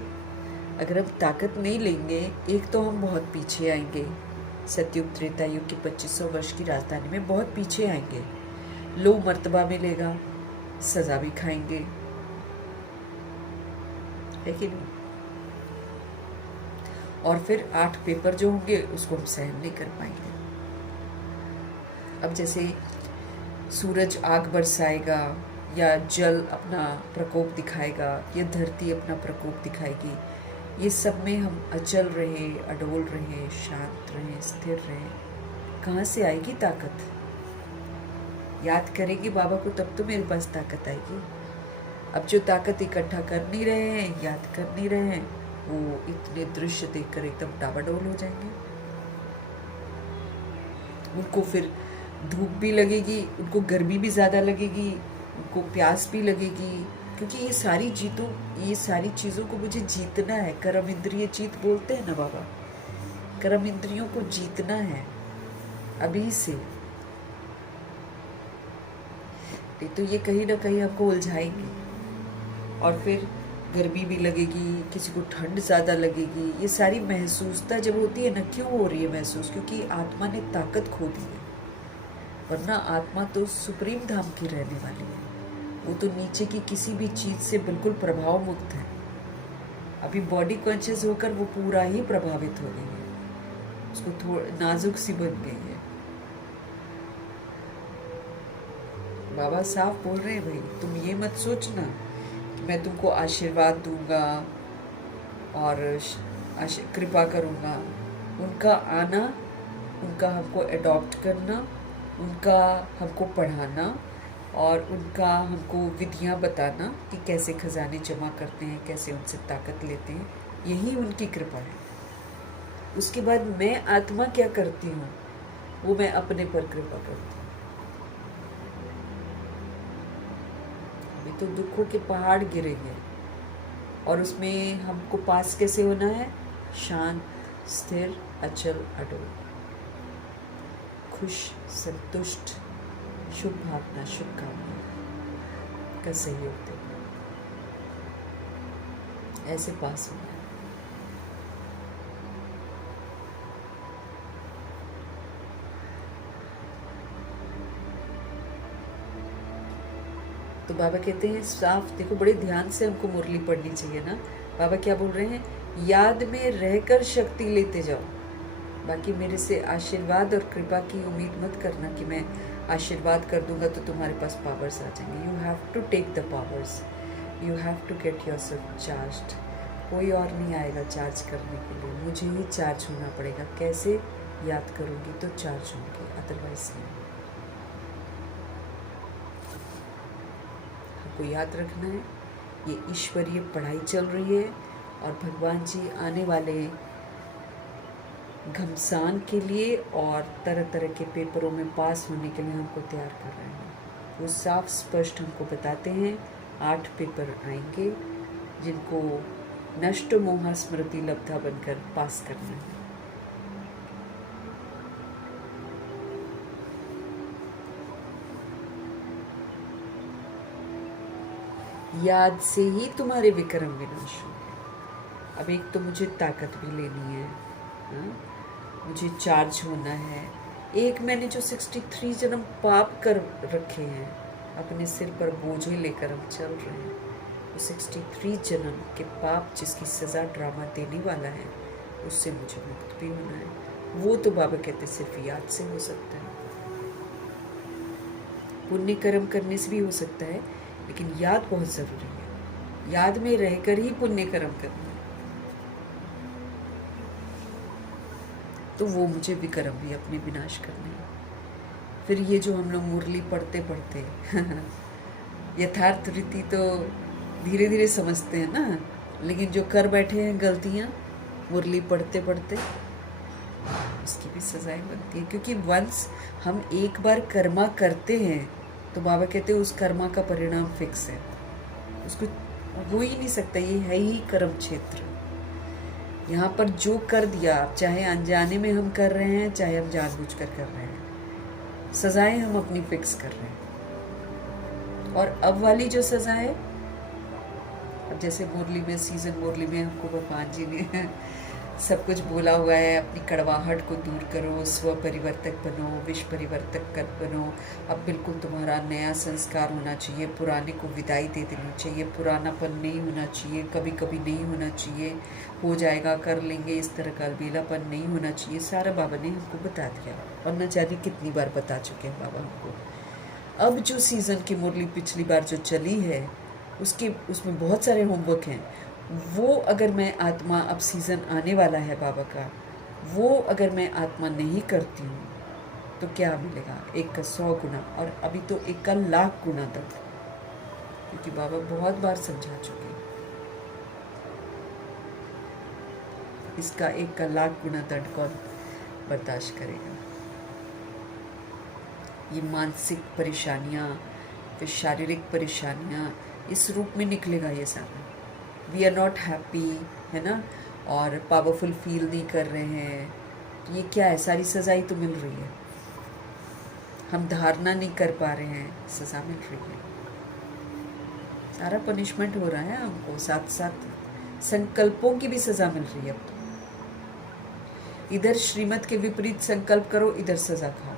अगर हम ताकत नहीं लेंगे, एक तो हम बहुत पीछे आएंगे। सतयुग त्रेता युग की 2500 वर्ष की राजधानी में बहुत पीछे आएंगे। लो मर्तबा मिलेगा, सजा भी खाएंगे, लेकिन और फिर 8 पेपर जो होंगे उसको हम सहन नहीं कर पाएंगे। अब जैसे सूरज आग बरसाएगा, या जल अपना प्रकोप दिखाएगा, या धरती अपना प्रकोप दिखाएगी, ये सब में हम अचल रहे, अडोल रहे, शांत रहे, स्थिर रहे, कहाँ से आएगी ताकत? याद करेंगे बाबा को तब तो मेरे पास ताकत आएगी। अब जो ताकत इकट्ठा कर नहीं रहे हैं, याद कर नहीं रहे हैं, वो इतने दृश्य देखकर एकदम डावाडोल हो जाएंगे। उनको फिर धूप भी लगेगी, उनको गर्मी भी ज़्यादा लगेगी, उनको प्यास भी लगेगी, क्योंकि ये सारी चीज़ों को मुझे जीतना है। कर्म इंद्रिय जीत बोलते हैं ना बाबा, कर्म इंद्रियों को जीतना है अभी से। तो ये कहीं ना कहीं आपको उलझाएंगे, और फिर गर्मी भी लगेगी, किसी को ठंड ज़्यादा लगेगी। ये सारी महसूसता जब होती है ना, क्यों हो रही है महसूस? क्योंकि आत्मा ने ताकत खो दी है। वरना आत्मा तो सुप्रीम धाम की रहने वाली है। वो तो नीचे की किसी भी चीज़ से बिल्कुल प्रभाव मुक्त है। अभी बॉडी कॉन्शियस होकर वो पूरा ही प्रभावित हो गई है, उसको थोड़ा नाजुक सी बन गई है। बाबा साफ बोल रहे हैं, भाई तुम ये मत सोचना कि मैं तुमको आशीर्वाद दूंगा और कृपा करूंगा। उनका आना, उनका हमको अडॉप्ट करना, उनका हमको पढ़ाना, और उनका हमको विधियां बताना कि कैसे खजाने जमा करते हैं, कैसे उनसे ताकत लेते हैं, यही उनकी कृपा है। उसके बाद मैं आत्मा क्या करती हूँ, वो मैं अपने पर कृपा करती हूँ। अभी तो दुखों के पहाड़ गिरेंगे, और उसमें हमको पास कैसे होना है? शांत, स्थिर, अचल, अडोल, खुश, संतुष्ट, शुभ भावना, शुभकामना। का सहयोग देना, ऐसे पास होना है। तो बाबा कहते हैं साफ देखो, बड़े ध्यान से हमको मुरली पढ़नी चाहिए ना। बाबा क्या बोल रहे हैं, याद में रहकर शक्ति लेते जाओ। बाकी मेरे से आशीर्वाद और कृपा की उम्मीद मत करना कि मैं आशीर्वाद कर दूंगा तो तुम्हारे पास पावर्स आ जाएंगे। You have to take the powers, you have to get yourself charged. कोई और नहीं आएगा चार्ज करने के लिए, मुझे ही चार्ज होना पड़ेगा। कैसे? याद करूँगी तो चार्ज होंगे, अदरवाइज नहीं। हमको याद रखना है ये ईश्वरीय पढ़ाई चल रही है और भगवान जी आने वाले घमसान के लिए और तरह तरह के पेपरों में पास होने के लिए हमको तैयार कर रहे हैं। वो साफ स्पष्ट हमको बताते हैं 8 पेपर आएंगे जिनको नष्ट मोह स्मृति लब्धा बनकर पास करना है। याद से ही तुम्हारे विक्रम विनाश होंगे। अब एक तो मुझे ताकत भी लेनी है, मुझे चार्ज होना है। एक मैंने जो 63 जन्म पाप कर रखे हैं, अपने सिर पर बोझे लेकर हम चल रहे हैं, वो 63 जन्म के पाप जिसकी सज़ा ड्रामा देने वाला है, उससे मुझे मुक्त भी होना है। वो तो बाबा कहते सिर्फ याद से हो सकता है। पुण्य कर्म करने से भी हो सकता है, लेकिन याद बहुत ज़रूरी है। याद में रहकर ही पुण्य कर्म करना है। तो वो मुझे विक्रम भी अपने विनाश करने हैं। फिर ये जो हम लोग मुरली पढ़ते पढ़ते यथार्थ रीति तो धीरे धीरे समझते हैं ना, लेकिन जो कर बैठे हैं गलतियाँ मुरली पढ़ते पढ़ते, उसकी भी सजाएं बनती है। क्योंकि वंस हम एक बार कर्मा करते हैं तो बाबा कहते हैं उस कर्मा का परिणाम फिक्स है, उसको हो ही नहीं सकता। ये है ही कर्म क्षेत्र। यहाँ पर जो कर दिया, चाहे अनजाने में हम कर रहे हैं, चाहे हम जानबूझकर कर रहे हैं, सजाएं हम अपनी फिक्स कर रहे हैं। और अब वाली जो सजा है, अब जैसे मुरली में, सीजन मुरली में हमको भगवान जी ने सब कुछ बोला हुआ है, अपनी कड़वाहट को दूर करो, स्व परिवर्तक बनो, विश्व परिवर्तक कर बनो। अब बिल्कुल तुम्हारा नया संस्कार होना चाहिए, पुराने को विदाई दे देनी चाहिए, पुरानापन नहीं होना चाहिए, कभी कभी नहीं होना चाहिए, हो जाएगा कर लेंगे, इस तरह का अलबेलापन नहीं होना चाहिए। सारा बाबा ने हमको बता दिया और न जाने कितनी बार बता चुके हैं बाबा हमको। अब जो सीज़न की मुरली पिछली बार जो चली है, उसमें बहुत सारे होमवर्क हैं। वो अगर मैं आत्मा, अब सीज़न आने वाला है बाबा का, वो अगर मैं आत्मा नहीं करती हूँ तो क्या मिलेगा? 1 का 100 गुना, और अभी तो 1 का 1,00,000 गुना तक, क्योंकि बाबा बहुत बार समझा चुके हैं। इसका 1 का 1,00,000 गुना दंड कौन बर्दाश्त करेगा? ये मानसिक परेशानियाँ, फिर शारीरिक परेशानियाँ, इस रूप में निकलेगा ये सारा। वी आर नॉट हैप्पी, है ना, और पावरफुल फील नहीं कर रहे हैं। ये क्या है? सारी सज़ाई तो मिल रही है। हम धारणा नहीं कर पा रहे हैं, सज़ा मिल रही है। सारा पनिशमेंट हो रहा है हमको, साथ साथ संकल्पों की भी सज़ा मिल रही है। अब तो इधर श्रीमत के विपरीत संकल्प करो, इधर सज़ा खाओ।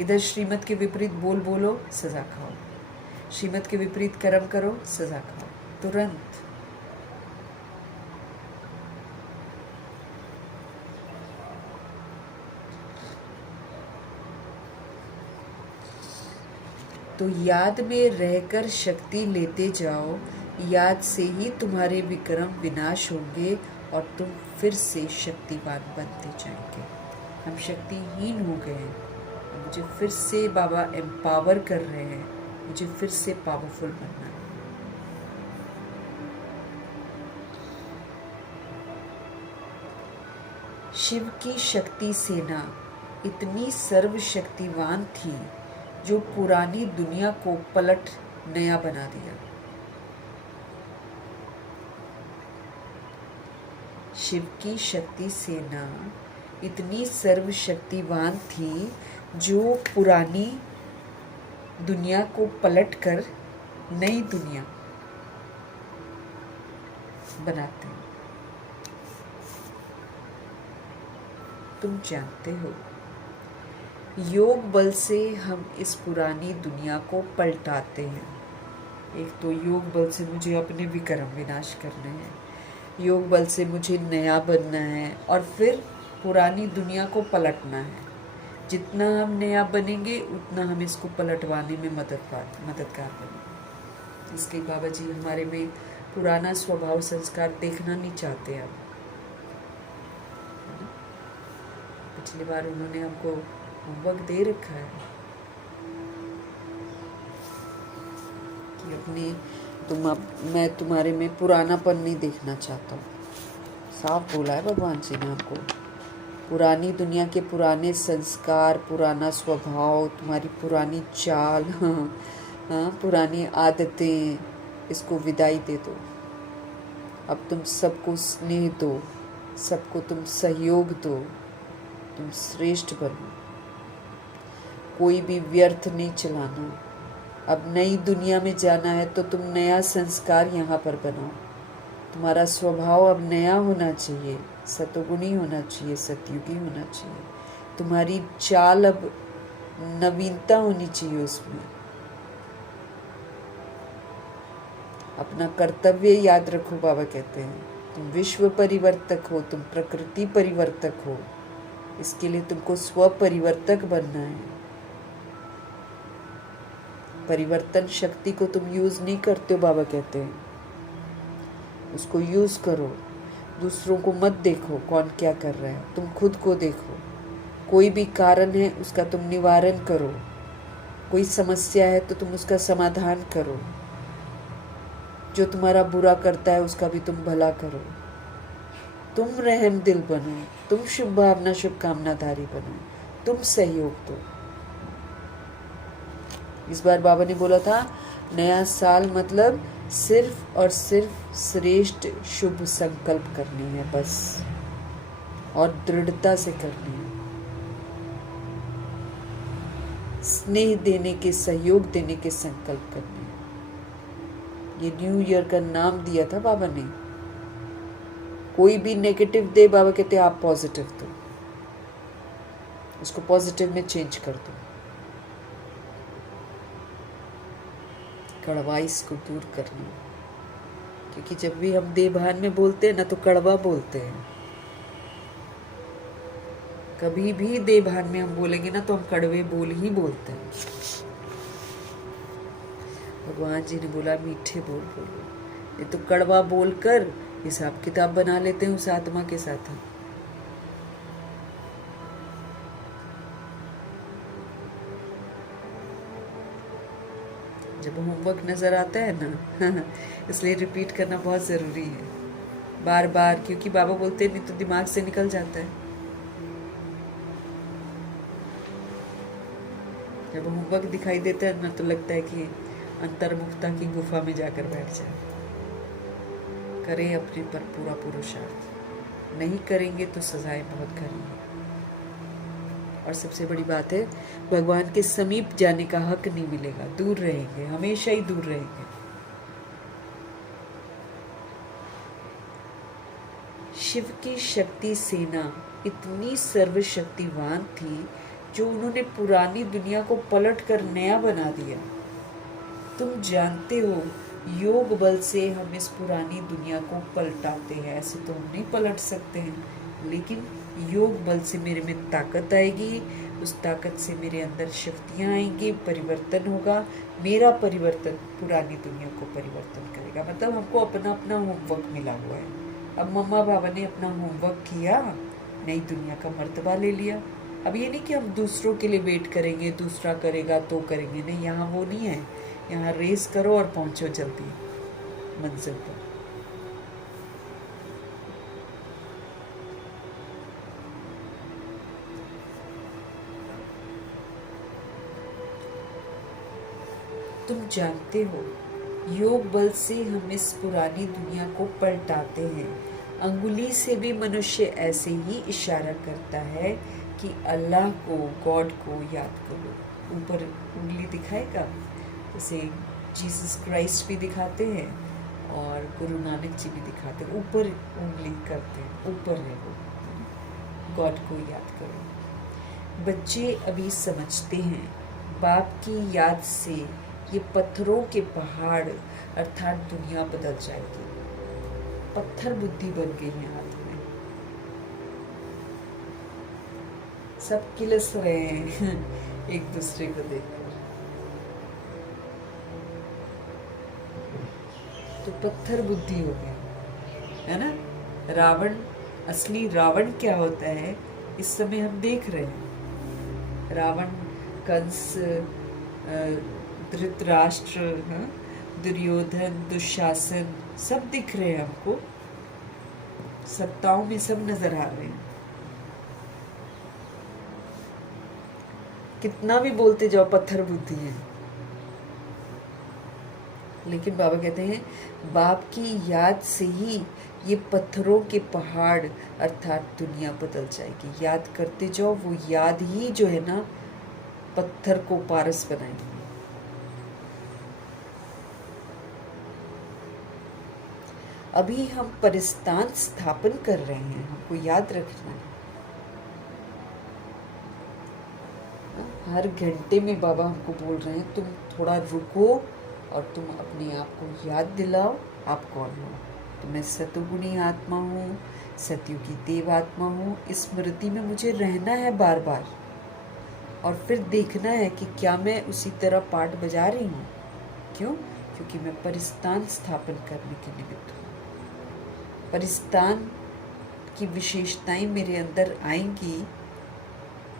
इधर श्रीमत के विपरीत बोलो, सज़ा खाओ। श्रीमत के विपरीत कर्म करो, सज़ा खाओ तुरंत। तो याद में रहकर शक्ति लेते जाओ, याद से ही तुम्हारे विक्रम विनाश होंगे और तुम फिर से शक्तिवान बनते जाएंगे। हम शक्तिहीन हो गए हैं, मुझे फिर से बाबा एम्पावर कर रहे हैं, मुझे फिर से पावरफुल बनना है। शिव की शक्ति सेना इतनी सर्वशक्तिवान थी जो पुरानी दुनिया को पलट नया बना दिया। शिव की शक्ति सेना इतनी सर्वशक्तिवान थी जो पुरानी दुनिया को पलटकर नई दुनिया बनाते हैं। तुम जानते हो, योग बल से हम इस पुरानी दुनिया को पलटाते हैं। एक तो योग बल से मुझे अपने विक्रम विनाश करने हैं, योग बल से मुझे नया बनना है, और फिर पुरानी दुनिया को पलटना है। जितना हम नया बनेंगे उतना हम इसको पलटवाने में मददगार बनेंगे। इसके बाबा जी हमारे में पुराना स्वभाव संस्कार देखना नहीं चाहते। अब पिछली बार उन्होंने हमको होमवर्क दे रखा है कि मैं तुम्हारे में पुरानापन नहीं देखना चाहता हूँ। साफ बोला है भगवान जी ने हमको। पुरानी दुनिया के पुराने संस्कार, पुराना स्वभाव, तुम्हारी पुरानी चाल, पुरानी आदतें, इसको विदाई दे दो। अब तुम सबको स्नेह दो, सबको तुम सहयोग दो, तुम श्रेष्ठ बनो। कोई भी व्यर्थ नहीं चलाना। अब नई दुनिया में जाना है तो तुम नया संस्कार यहाँ पर बनाओ। तुम्हारा स्वभाव अब नया होना चाहिए, सतोगुणी होना चाहिए, सतयुगी होना चाहिए। तुम्हारी चाल अब नवीनता होनी चाहिए उसमें। अपना कर्तव्य याद रखो। बाबा कहते हैं तुम विश्व परिवर्तक हो, तुम प्रकृति परिवर्तक हो। इसके लिए तुमको स्व परिवर्तक बनना है। परिवर्तन शक्ति को तुम यूज नहीं करते हो, बाबा कहते हैं उसको यूज करो। दूसरों को मत देखो कौन क्या कर रहा है, तुम खुद को देखो। कोई भी कारण है उसका तुम निवारण करो। कोई समस्या है तो तुम उसका समाधान करो। जो तुम्हारा बुरा करता है उसका भी तुम भला करो। तुम रहम दिल बनो, तुम शुभ भावना शुभकामनाधारी बनो, तुम सहयोग दो। इस बार बाबा ने बोला था नया साल मतलब सिर्फ और सिर्फ श्रेष्ठ शुभ संकल्प करनी है बस, और दृढ़ता से करनी है। स्नेह देने के, सहयोग देने के संकल्प करने हैं। ये न्यू ईयर का नाम दिया था बाबा ने। कोई भी नेगेटिव दे, बाबा कहते आप पॉजिटिव दो, उसको पॉजिटिव में चेंज कर दो। कड़वाइस को दूर करना, क्योंकि जब भी हम देभान में बोलते हैं ना तो कड़वा बोलते हैं। कभी भी देभान में हम बोलेंगे ना तो हम कड़वे बोल ही बोलते हैं। भगवान जी ने बोला मीठे बोल बोलो। ये तो कड़वा बोलकर हिसाब किताब बना लेते हैं उस आत्मा के साथ हम। जब होमवर्क नज़र आता है ना इसलिए रिपीट करना बहुत ज़रूरी है बार बार, क्योंकि बाबा बोलते हैं नहीं तो दिमाग से निकल जाता है। जब होमवर्क दिखाई देता है ना तो लगता है कि अंतर्मुखता की गुफा में जाकर बैठ जाए। करें अपने पर पूरा पुरुषार्थ, नहीं करेंगे तो सजाएं बहुत करेंगे। और सबसे बड़ी बात है, भगवान के समीप जाने का हक नहीं मिलेगा, दूर रहेंगे, हमेशा ही दूर रहेंगे। शिव की शक्ति सेना इतनी सर्वशक्तिवान थी जो उन्होंने पुरानी दुनिया को पलट कर नया बना दिया। तुम जानते हो योग बल से हम इस पुरानी दुनिया को पलटाते हैं। ऐसे तो हम नहीं पलट सकते हैं, लेकिन योग बल से मेरे में ताकत आएगी। उस ताकत से मेरे अंदर शक्तियाँ आएंगी, परिवर्तन होगा। मेरा परिवर्तन पुरानी दुनिया को परिवर्तन करेगा। मतलब हमको अपना अपना होमवर्क मिला हुआ है। अब मम्मा बाबा ने अपना होमवर्क किया, नई दुनिया का मर्तबा ले लिया। अब ये नहीं कि हम दूसरों के लिए वेट करेंगे, दूसरा करेगा तो करेंगे, नहीं, यहाँ वो नहीं है। यहाँ रेस करो और पहुँचो जल्दी मंजिल पर। तुम जानते हो योग बल से हम इस पुरानी दुनिया को पलटाते हैं। अंगुली से भी मनुष्य ऐसे ही इशारा करता है कि अल्लाह को, गॉड को याद करो। ऊपर उंगली दिखाएगा, जैसे जीसस क्राइस्ट भी दिखाते हैं और गुरु नानक जी भी दिखाते हैं, ऊपर उंगली करते हैं, ऊपर है वो, गॉड को याद करो। बच्चे अभी समझते हैं बाप की याद से ये पत्थरों के पहाड़ अर्थात दुनिया बदल जाएगी। पत्थर बुद्धि बन गई है हाथ में, सब किलस रहे हैं एक दूसरे को देखकर। तो पत्थर बुद्धि हो गई है ना। रावण, असली रावण क्या होता है इस समय हम देख रहे हैं। रावण, कंस, धृतराष्ट्र, दुर्योधन, दुशासन, सब दिख रहे हैं हमको, सत्ताओं में सब नजर आ रहे हैं। कितना भी बोलते जाओ पत्थर बुद्धि है, लेकिन बाबा कहते हैं बाप की याद से ही ये पत्थरों के पहाड़ अर्थात दुनिया बदल जाएगी। याद करते जाओ, वो याद ही जो है ना पत्थर को पारस बनाएगी। अभी हम परिस्तान स्थापन कर रहे हैं, हमको याद रखना है। हर घंटे में बाबा हमको बोल रहे हैं तुम थोड़ा रुको और तुम अपने आप को याद दिलाओ आप कौन हो। तो मैं सतुगुणी आत्मा हूँ, सतयुगी देव आत्मा हूँ। इस स्मृति में मुझे रहना है बार बार, और फिर देखना है कि क्या मैं उसी तरह पाठ बजा रही हूँ। क्यों? क्योंकि मैं परिस्तान स्थापन करने के निमित्त हूँ। परिस्तान की विशेषताएं मेरे अंदर आएंगी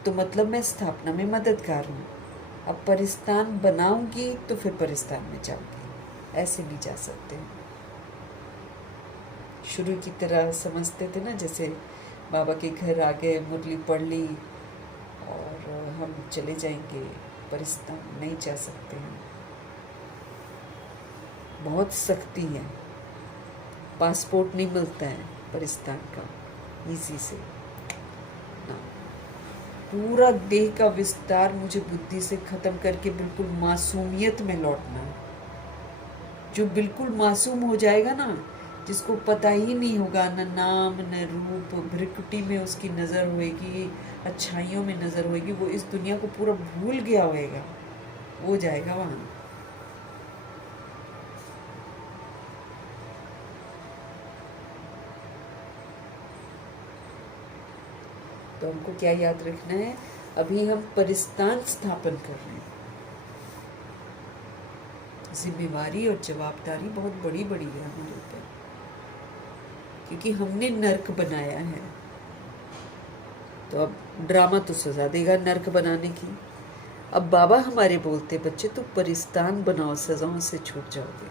तो मतलब मैं स्थापना में मददगार हूँ। अब परिस्तान बनाऊंगी तो फिर परिस्तान में जाऊंगी, ऐसे नहीं जा सकते। शुरू की तरह समझते थे ना, जैसे बाबा के घर आ गए, मुरली पढ़ ली और हम चले जाएंगे, परिस्तान नहीं जा सकते हैं। बहुत सख्ती है, पासपोर्ट नहीं मिलता है परिस्तान का इजी से ना। पूरा देह का विस्तार मुझे बुद्धि से खत्म करके बिल्कुल मासूमियत में लौटना है। जो बिल्कुल मासूम हो जाएगा ना, जिसको पता ही नहीं होगा न नाम न रूप, भ्रिकुटी में उसकी नज़र होएगी, अच्छाइयों में नज़र होएगी, वो इस दुनिया को पूरा भूल गया होएगा, वो जाएगा वहाँ। तो हमको क्या याद रखना है, अभी हम परिस्तान स्थापन कर रहे हैं। जिम्मेवारी और जवाबदारी बहुत बड़ी बड़ी है हमारे ऊपर, क्योंकि हमने नर्क बनाया है। तो अब ड्रामा तो सजा देगा नर्क बनाने की। अब बाबा हमारे बोलते बच्चे तो परिस्तान बनाओ, सजाओं से छूट जाओगे।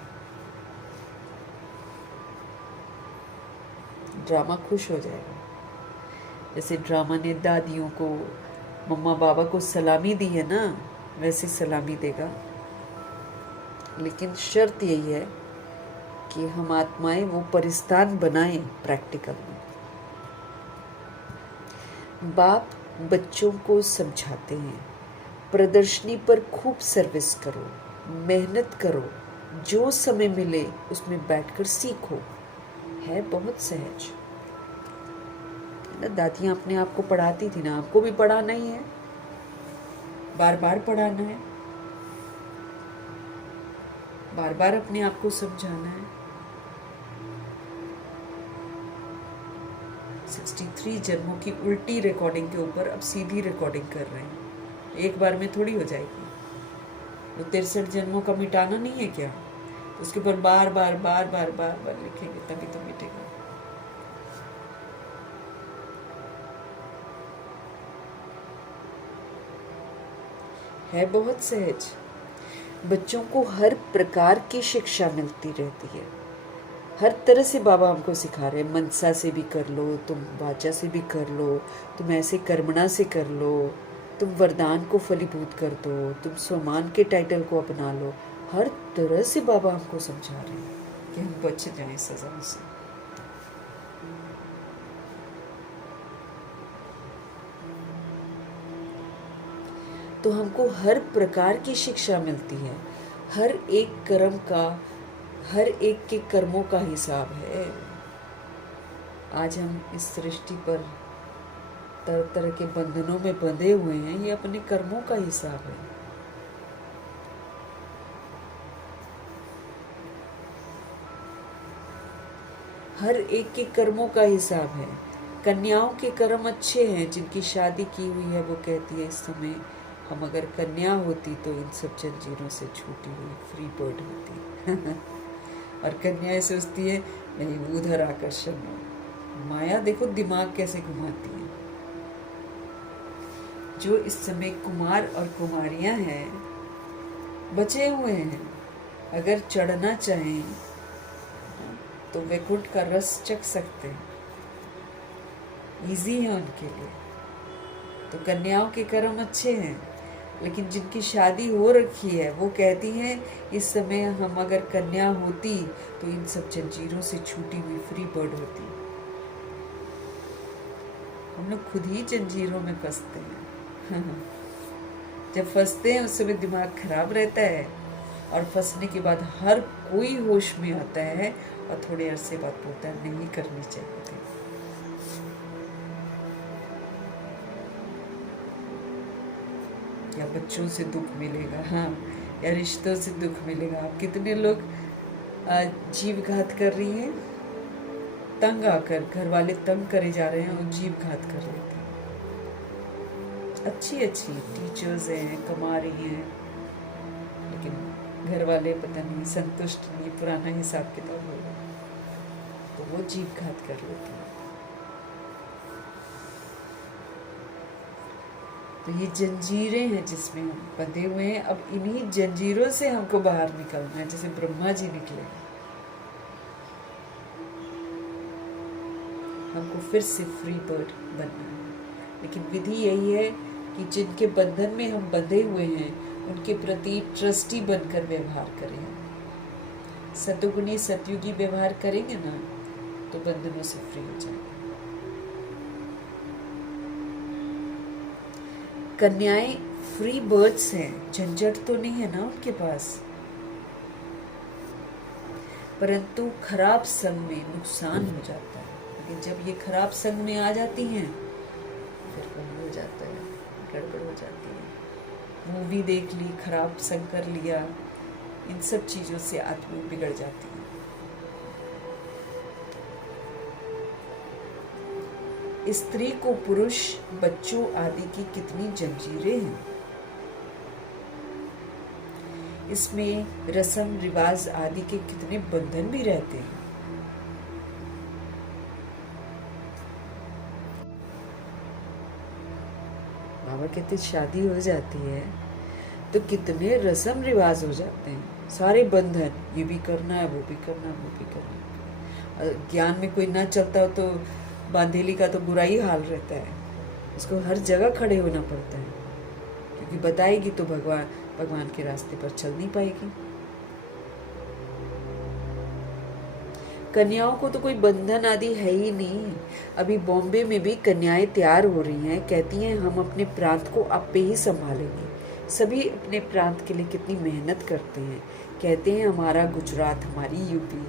ड्रामा खुश हो जाएगा। जैसे ड्रामा ने दादियों को, मम्मा पापा को सलामी दी है ना, वैसे सलामी देगा। लेकिन शर्त यही है कि हम आत्माएं वो परिस्तान बनाएं प्रैक्टिकल में। बाप बच्चों को समझाते हैं, प्रदर्शनी पर खूब सर्विस करो, मेहनत करो, जो समय मिले उसमें बैठकर सीखो। है बहुत सहज ना। दादियाँ अपने आप को पढ़ाती थी ना, आपको भी पढ़ाना ही है, बार बार पढ़ाना है, बार बार अपने आप को समझाना है। 63 जन्मों की उल्टी रिकॉर्डिंग के ऊपर अब सीधी रिकॉर्डिंग कर रहे हैं, एक बार में थोड़ी हो जाएगी। वो 63 जन्मों का मिटाना नहीं है क्या? उसके ऊपर बार बार बार बार बार बार लिखेंगे तभी तो मिटेगा। है बहुत सहज। बच्चों को हर प्रकार की शिक्षा मिलती रहती है, हर तरह से बाबा हमको सिखा रहे हैं। मनसा से भी कर लो, तुम वाचा से भी कर लो, तुम ऐसे कर्मणा से कर लो, तुम वरदान को फलीभूत कर दो, तुम स्वमान के टाइटल को अपना लो। हर तरह से बाबा हमको समझा रहे हैं कि हम बच जाएं सजा से। तो हमको हर प्रकार की शिक्षा मिलती है। हर एक कर्म का, हर एक के कर्मों का हिसाब है। आज हम इस सृष्टि पर तरह तरह के बंधनों में बंधे हुए हैं, ये अपने कर्मों का हिसाब है। हर एक के कर्मों का हिसाब है। कन्याओं के कर्म अच्छे हैं, जिनकी शादी की हुई है वो कहती है इस समय हम अगर कन्या होती तो इन सब जंजीरों से छूटी हुई फ्री बर्ड होती। और कन्याएं सोचती है नहीं, उधर आकर्षण हो। माया देखो दिमाग कैसे घुमाती है। जो इस समय कुमार और कुमारियां हैं, बचे हुए हैं, अगर चढ़ना चाहें तो वैकुंठ का रस चख सकते हैं, इजी है उनके लिए। तो कन्याओं के कर्म अच्छे हैं, लेकिन जिनकी शादी हो रखी है वो कहती हैं इस समय हम अगर कन्या होती तो इन सब जंजीरों से छूटी हुई फ्री बर्ड होती। हम लोग खुद ही जंजीरों में फंसते हैं। जब फंसते हैं उस समय दिमाग खराब रहता है, और फंसने के बाद हर कोई होश में आता है और थोड़े अरसे बाद बोलता है नहीं करनी चाहिए थी। या बच्चों से दुख मिलेगा, हाँ, या रिश्तों से दुख मिलेगा। आप कितने लोग जीव घात कर रही हैं, तंग आकर, घर वाले तंग करे जा रहे हैं और जीव घात कर लेते हैं। अच्छी अच्छी टीचर्स हैं, कमा रही हैं, लेकिन घर वाले पता नहीं संतुष्ट नहीं, पुराना हिसाब किताब होगा तो वो जीव घात कर लेते हैं। तो ये जंजीरें हैं जिसमें हम बंधे हुए हैं। अब इन्हीं जंजीरों से हमको बाहर निकलना है, जैसे ब्रह्मा जी निकले। हमको फिर से फ्री बर्ड बनना है, लेकिन विधि यही है कि जिनके बंधन में हम बंधे हुए हैं उनके प्रति ट्रस्टी बनकर व्यवहार करें। सतुगुणी सतयुगी व्यवहार करेंगे ना तो बंधनों से फ्री हो जाएंगे। कन्याएं फ्री बर्ड्स हैं, झंझट तो नहीं है ना उनके पास, परंतु खराब संग में नुकसान हो जाता है। लेकिन जब ये खराब संग में आ जाती हैं फिर वही हो जाता है, गड़बड़ हो जाती है। मूवी देख ली, खराब संग कर लिया, इन सब चीज़ों से आत्मा बिगड़ जाती है। स्त्री को पुरुष, बच्चों आदि की कितनी जंजीरें हैं। इसमें रस्म रिवाज आदि के कितने बंधन भी रहते हैं। बाबा कहते शादी हो जाती है तो कितने रस्म रिवाज हो जाते हैं, सारे बंधन, ये भी करना है, वो भी करना है, वो भी करना है। ज्ञान में कोई ना चलता हो तो बांधेली का तो बुरा ही हाल रहता है, उसको हर जगह खड़े होना पड़ता है, क्योंकि बताएगी तो भगवान के रास्ते पर चल नहीं पाएगी। कन्याओं को तो कोई बंधन आदि है ही नहीं। अभी बॉम्बे में भी कन्याएं तैयार हो रही हैं, कहती हैं हम अपने प्रांत को आपे ही संभालेंगे। सभी अपने प्रांत के लिए कितनी मेहनत करते हैं, कहते हैं हमारा गुजरात, हमारी यूपी।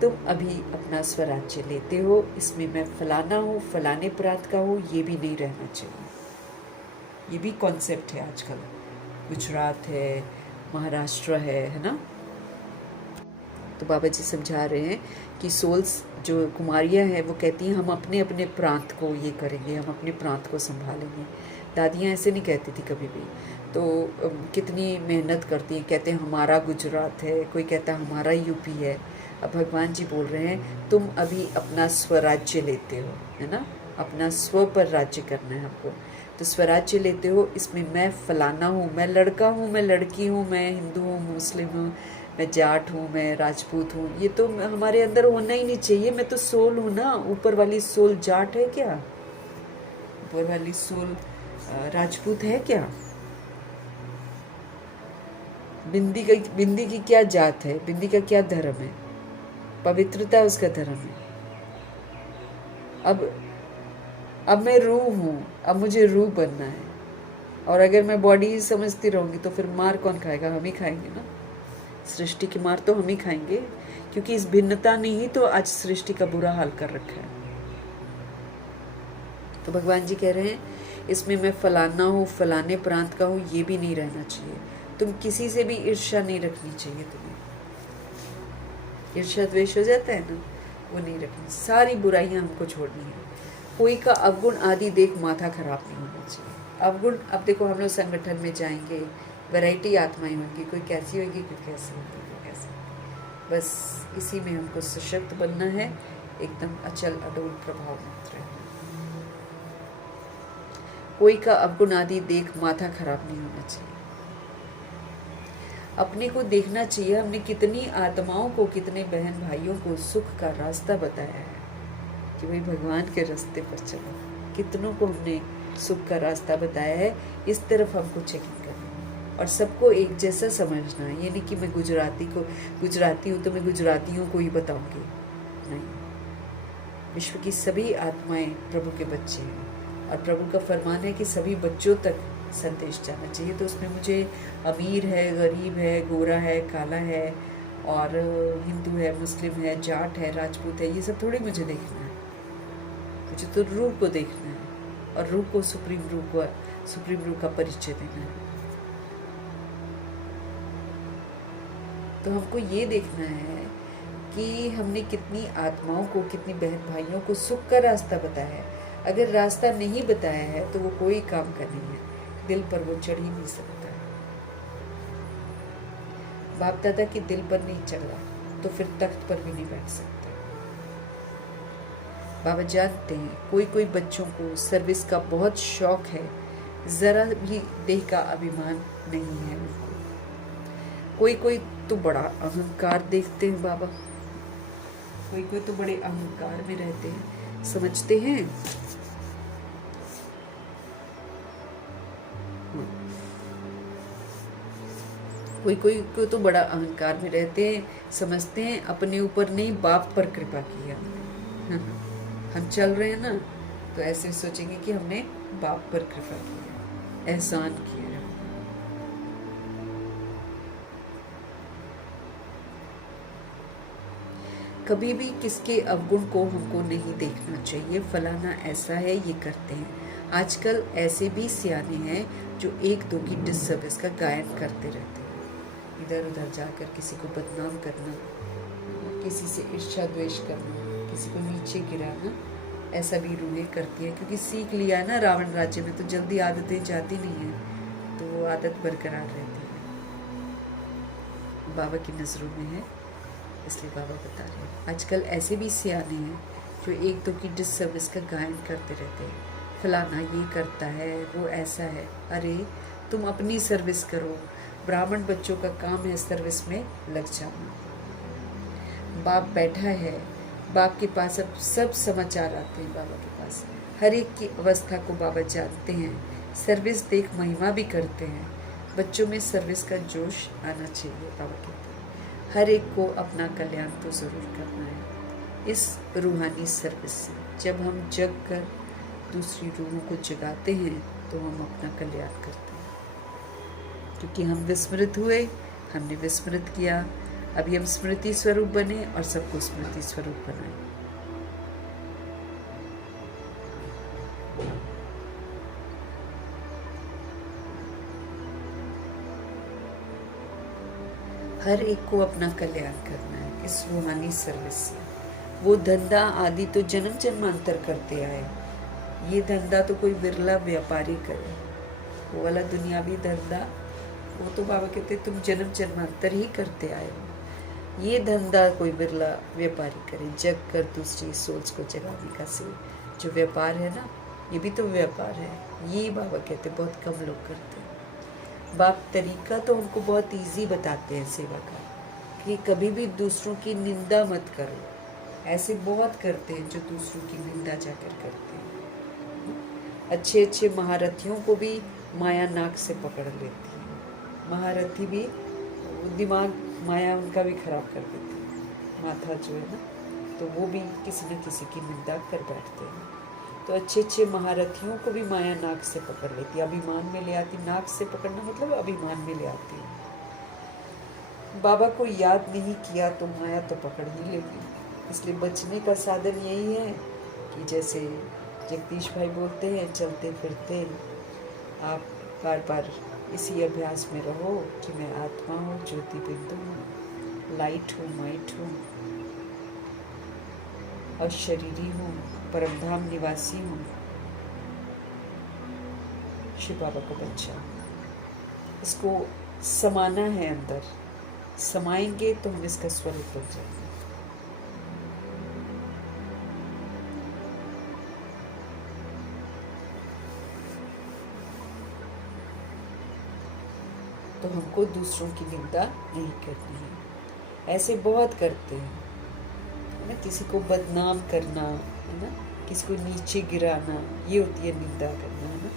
तुम अभी अपना स्वराज्य लेते हो, इसमें मैं फलाना हूँ, फलाने प्रांत का हूँ, ये भी नहीं रहना चाहिए। ये भी कॉन्सेप्ट है आजकल। गुजरात है, महाराष्ट्र है ना। तो बाबा जी समझा रहे हैं कि सोल्स जो कुमारियाँ हैं वो कहती हैं हम अपने अपने प्रांत को ये करेंगे, हम अपने प्रांत को संभालेंगे। दादियाँ ऐसे नहीं कहती थी कभी भी। तो कितनी मेहनत करती हैं, कहते हैं हमारा गुजरात है, कोई कहता है हमारा यूपी है। अब भगवान जी बोल रहे हैं तुम अभी अपना स्वराज्य लेते हो, है ना, अपना स्व पर राज्य करना है हमको। तो स्वराज्य लेते हो, इसमें मैं फलाना हूँ, मैं लड़का हूँ, मैं लड़की हूँ, मैं हिंदू हूँ, मुस्लिम हूँ, मैं जाट हूँ, मैं राजपूत हूँ, ये तो हमारे अंदर होना ही नहीं चाहिए। मैं तो सोल हूँ ना। ऊपर वाली सोल जाट है क्या? ऊपर वाली सोल राजपूत है क्या? बिंदी की क्या जात है? बिंदी का क्या धर्म है? पवित्रता उसका धर्म है। अब मैं रूह हूँ, अब मुझे रूह बनना है। और अगर मैं बॉडी ही समझती रहूँगी तो फिर मार कौन खाएगा? हम ही खाएंगे ना। सृष्टि की मार तो हम ही खाएंगे, क्योंकि इस भिन्नता ने ही तो आज सृष्टि का बुरा हाल कर रखा है। तो भगवान जी कह रहे हैं इसमें मैं फलाना हूँ, फलाने प्रांत का हूँ, ये भी नहीं रहना चाहिए। तुम किसी से भी ईर्ष्या नहीं रखनी चाहिए। तुम्हें ईर्ष्या द्वेष हो जाता है ना, वो नहीं रखनी। सारी बुराइयां हमको छोड़नी है। कोई का अवगुण आदि देख माथा खराब नहीं होना चाहिए। अवगुण, अब देखो हम लोग संगठन में जाएंगे, वैरायटी आत्माएं होंगी, कोई कैसी होगी, कोई कैसी होगी, कोई कैसी होगी। बस इसी में हमको सशक्त बनना है, एकदम अचल अडोल प्रभाव मात्र है। कोई का अवगुण आदि देख माथा खराब नहीं होना चाहिए। अपने को देखना चाहिए, हमने कितनी आत्माओं को, कितने बहन भाइयों को सुख का रास्ता बताया है कि भाई भगवान के रास्ते पर चलो। कितनों को हमने सुख का रास्ता बताया है, इस तरफ हमको चेकिंग करना है। और सबको एक जैसा समझना है। ये नहीं कि मैं गुजराती हूँ तो मैं गुजरातियों को ही बताऊंगी, नहीं। विश्व की सभी आत्माएं प्रभु के बच्चे हैं और प्रभु का फरमान है कि सभी बच्चों तक संदेश जाना चाहिए। तो उसमें मुझे अमीर है, गरीब है, गोरा है, काला है, और हिंदू है, मुस्लिम है, जाट है, राजपूत है, ये सब थोड़ी मुझे देखना है। मुझे तो रूह को देखना है, और रूह को सुप्रीम रूह का परिचय देना है। तो हमको ये देखना है कि हमने कितनी आत्माओं को, कितनी बहन भाइयों को सुख का रास्ता बताया है। अगर रास्ता नहीं बताया है तो वो कोई काम का नहीं है, दिल पर वो चढ़ ही नहीं सकता। बाप दादा के दिल पर नहीं चढ़ा तो फिर तख्त पर भी नहीं बैठ सकता। बाबा जानते हैं कोई कोई बच्चों को सर्विस का बहुत शौक है, जरा भी देह का अभिमान नहीं है उनको। कोई कोई तो बड़ा अहंकार देखते हैं बाबा, कोई कोई तो बड़े अहंकार में रहते हैं, समझते हैं कोई कोई को तो बड़ा अहंकार में रहते हैं, समझते हैं अपने ऊपर नहीं बाप पर कृपा किया। हम चल रहे हैं ना, तो ऐसे सोचेंगे कि हमने बाप पर कृपा किया, एहसान किया। कभी भी किसके अवगुण को हमको नहीं देखना चाहिए। फलाना ऐसा है, ये करते हैं। आजकल ऐसे भी सियाने हैं जो एक दो की डिसर्विस का गायन करते रहते हैं, इधर उधर जाकर किसी को बदनाम करना, किसी से ईर्ष्या द्वेष करना, किसी को नीचे गिराना, ऐसा भी रूहें करती है। क्योंकि सीख लिया है ना रावण राज्य में, तो जल्दी आदतें जाती नहीं है, तो वो आदत बरकरार रहती है। बाबा की नज़रों में है, इसलिए बाबा बता रहे हैं। आजकल ऐसे भी सियाने हैं जो एक दो की डिसर्विस का गायन करते रहते हैं, फलाना ये करता है, वो ऐसा है। अरे तुम अपनी सर्विस करो, ब्राह्मण बच्चों का काम है सर्विस में लग जाना। बाप बैठा है, बाप के पास अब सब समाचार आते हैं। बाबा के पास हर एक की अवस्था को बाबा जानते हैं, सर्विस देख महिमा भी करते हैं। बच्चों में सर्विस का जोश आना चाहिए। बाबा कहते हैं हर एक को अपना कल्याण तो ज़रूर करना है इस रूहानी सर्विस से। जब हम जग कर दूसरी रूहों को जगाते हैं तो हम अपना कल्याण करते हैं, क्योंकि हम विस्मृत हुए, हमने विस्मृत किया। अभी हम स्मृति स्वरूप बने और सबको स्मृति स्वरूप बनाए। हर एक को अपना कल्याण करना है इस रूहानी सर्विस से। वो धंधा आदि तो जन्म जन्मांतर करते आए, ये धंधा तो कोई विरला व्यापारी करे। वो वाला दुनियावी धंधा, वो तो बाबा कहते तुम जन्म जन्मांतर ही करते आए हो। ये धंधा कोई बिरला व्यापारी करे, जग कर दूसरी सोच को जगाने का से जो व्यापार है ना, ये भी तो व्यापार है। ये बाबा कहते बहुत कम लोग करते हैं। बाप तरीका तो उनको बहुत इजी बताते हैं सेवा का, कि कभी भी दूसरों की निंदा मत करो। ऐसे बहुत करते हैं जो दूसरों की निंदा जाकर करते हैं। अच्छे अच्छे महारथियों को भी माया नाक से पकड़ लेती है। महारथी भी दिमाग माया उनका भी खराब कर देती है, माथा जो है ना, तो वो भी किसी न किसी की निंदा कर बैठते हैं। तो अच्छे अच्छे महारथियों को भी माया नाक से पकड़ लेती, अभिमान में ले आती। नाक से पकड़ना मतलब अभिमान में ले आती। बाबा को याद नहीं किया तो माया तो पकड़ ही लेगी। इसलिए बचने का साधन यही है कि जैसे जगदीश भाई बोलते हैं, चलते फिरते आप बार बार इसी अभ्यास में रहो कि मैं आत्मा हूँ, ज्योति बिंदु हूँ, लाइट हूँ, माइट हूँ, अशरीरी हूँ, परमधाम निवासी हूँ, शिव बाबा का बच्चा। इसको समाना है अंदर, समाएंगे तो हम इसका स्वरूप बन जाएंगे। तो हमको दूसरों की निंदा नहीं करनी है। ऐसे बहुत करते हैं, है ना, किसी को बदनाम करना, है ना, किसी को नीचे गिराना, ये होती है निंदा करना, है ना।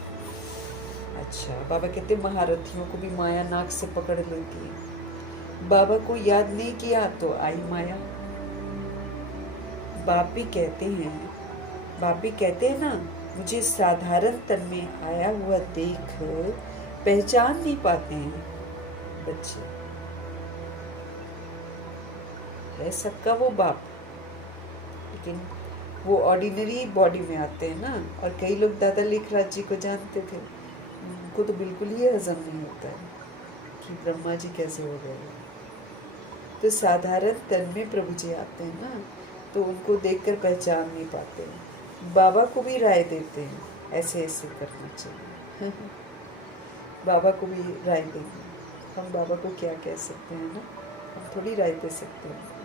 अच्छा, बाबा कहते हैं महारथियों को भी माया नाक से पकड़ लेती है। बाबा को याद नहीं किया तो आई माया। बाप भी कहते हैं ना, मुझे साधारण तन में आया हुआ देख पहचान नहीं पाते हैं बच्चे। है सबका वो बाप, लेकिन वो ऑर्डिनरी बॉडी में आते हैं ना। और कई लोग दादा लेखराज जी को जानते थे, उनको तो बिल्कुल ही हजम नहीं होता है कि ब्रह्मा जी कैसे हो गए। तो साधारण तन में प्रभु जी आते हैं ना, तो उनको देखकर पहचान नहीं पाते। बाबा को भी राय देते हैं, ऐसे ऐसे करना चाहिए। बाबा को भी राय देंगे। हम बाबा को क्या कह सकते हैं ना, हम थोड़ी राय दे सकते हैं।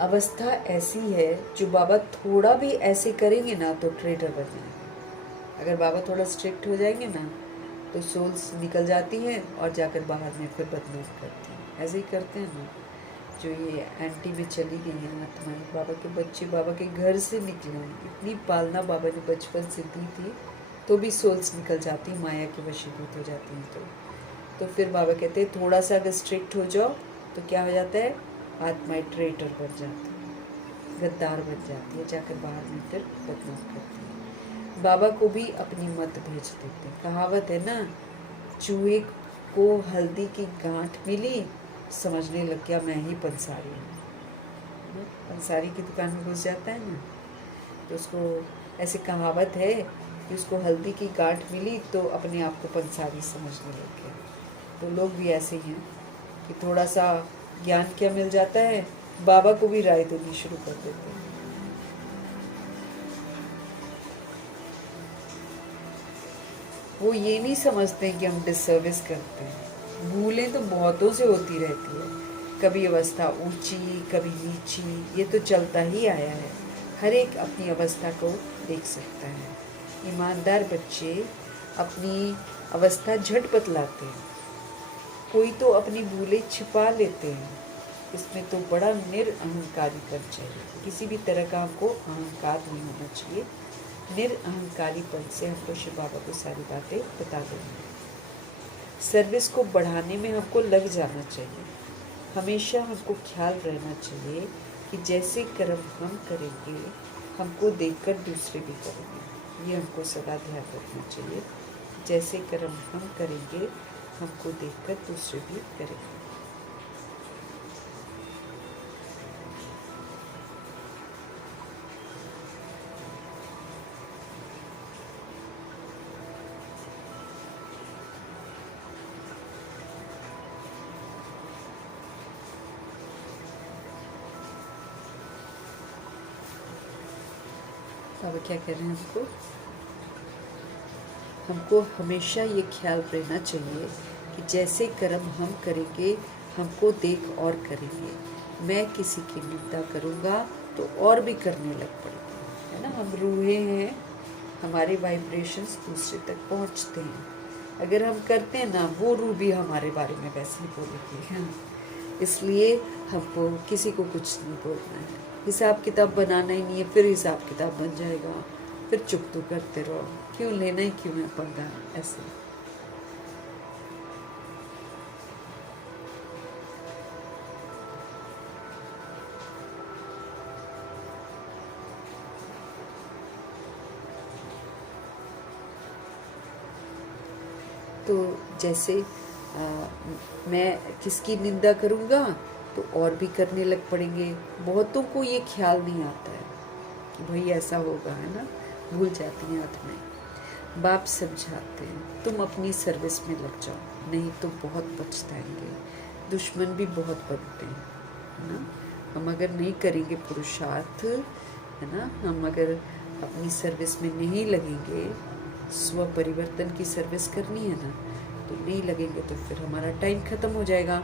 अवस्था ऐसी है जो बाबा थोड़ा भी ऐसे करेंगे ना तो ट्रेडर बन जाएंगे। अगर बाबा थोड़ा स्ट्रिक्ट हो जाएंगे ना तो सोल्स निकल जाती हैं और जाकर बाहर में फिर बदनाम करती हैं। ऐसे ही करते हैं ना, जो ये एंटी में चली गई हैं आत्माएं, बाबा के बच्चे बाबा के घर से निकले हैं। इतनी पालना बाबा ने बचपन से दी थी, तो भी सोल्स निकल जाती, माया के वशीभूत हो जाती हैं। तो फिर बाबा कहते हैं थोड़ा सा अगर स्ट्रिक्ट हो जाओ तो क्या हो जाता है, आत्माएं ट्रेटर बन जाती है, गद्दार बन जाती है, जाकर बाहर में फिर बदनाम करती है। बाबा को भी अपनी मत भेज देते हैं। कहावत है ना, चूहे को हल्दी की गांठ मिली, समझने लग गया मैं ही पंसारी हूँ। पंसारी की दुकान में घुस जाता है ना, तो उसको ऐसे कहावत है कि उसको हल्दी की गांठ मिली तो अपने आप को पंसारी समझने लग गया। तो लोग भी ऐसे ही हैं कि थोड़ा सा ज्ञान क्या मिल जाता है, बाबा को भी राय देनी शुरू कर देते हैं। वो ये नहीं समझते कि हम डिसर्विस करते हैं। भूलें तो बहुतों से होती रहती है, कभी अवस्था ऊंची कभी नीची, ये तो चलता ही आया है। हर एक अपनी अवस्था को देख सकता है। ईमानदार बच्चे अपनी अवस्था झट बतलाते हैं, कोई तो अपनी भूलें छिपा लेते हैं। इसमें तो बड़ा निरअहंकारी कर चाहिए। किसी भी तरह का हमको अहंकार नहीं होना चाहिए। निरअहंकारी पद से हमको शिव बाबा को सारी बातें बता देंगे। सर्विस को बढ़ाने में हमको लग जाना चाहिए। हमेशा हमको ख्याल रहना चाहिए कि जैसे कर्म हम करेंगे हमको देखकर दूसरे भी करेंगे। ये हमको सदा ध्यान रखना चाहिए। जैसे कर्म हम करेंगे हमको देखकर दूसरे भी करेंगे। बाबा क्या कह रहे हैं हमको हमेशा ये ख्याल रहना चाहिए कि जैसे कर्म हम करेंगे हमको देख और करेंगे। मैं किसी की निंदा करूँगा तो और भी करने लग पड़ेगा, है ना। हम रूहे हैं, हमारे वाइब्रेशंस दूसरे तक पहुँचते हैं। अगर हम करते हैं ना, वो रूह भी हमारे बारे में वैसे ही बोलेगी, है। इसलिए हमको किसी को कुछ नहीं बोलना है। हिसाब किताब बनाना ही नहीं है, फिर हिसाब किताब बन जाएगा, फिर चुप तो करते रहो। क्यों लेना ही क्यों है पंगा ऐसे। तो जैसे मैं किसकी निंदा करूँगा तो और भी करने लग पड़ेंगे। बहुतों को ये ख्याल नहीं आता है कि भाई ऐसा होगा, है ना, भूल जाती हैं आत्माएं। बाप समझाते हैं तुम अपनी सर्विस में लग जाओ, नहीं तो बहुत पछताएंगे। दुश्मन भी बहुत बनते हैं, है ना। हम अगर नहीं करेंगे पुरुषार्थ, है ना, हम अगर अपनी सर्विस में नहीं लगेंगे, स्व परिवर्तन की सर्विस करनी है ना, तो नहीं लगेंगे तो फिर हमारा टाइम ख़त्म हो जाएगा,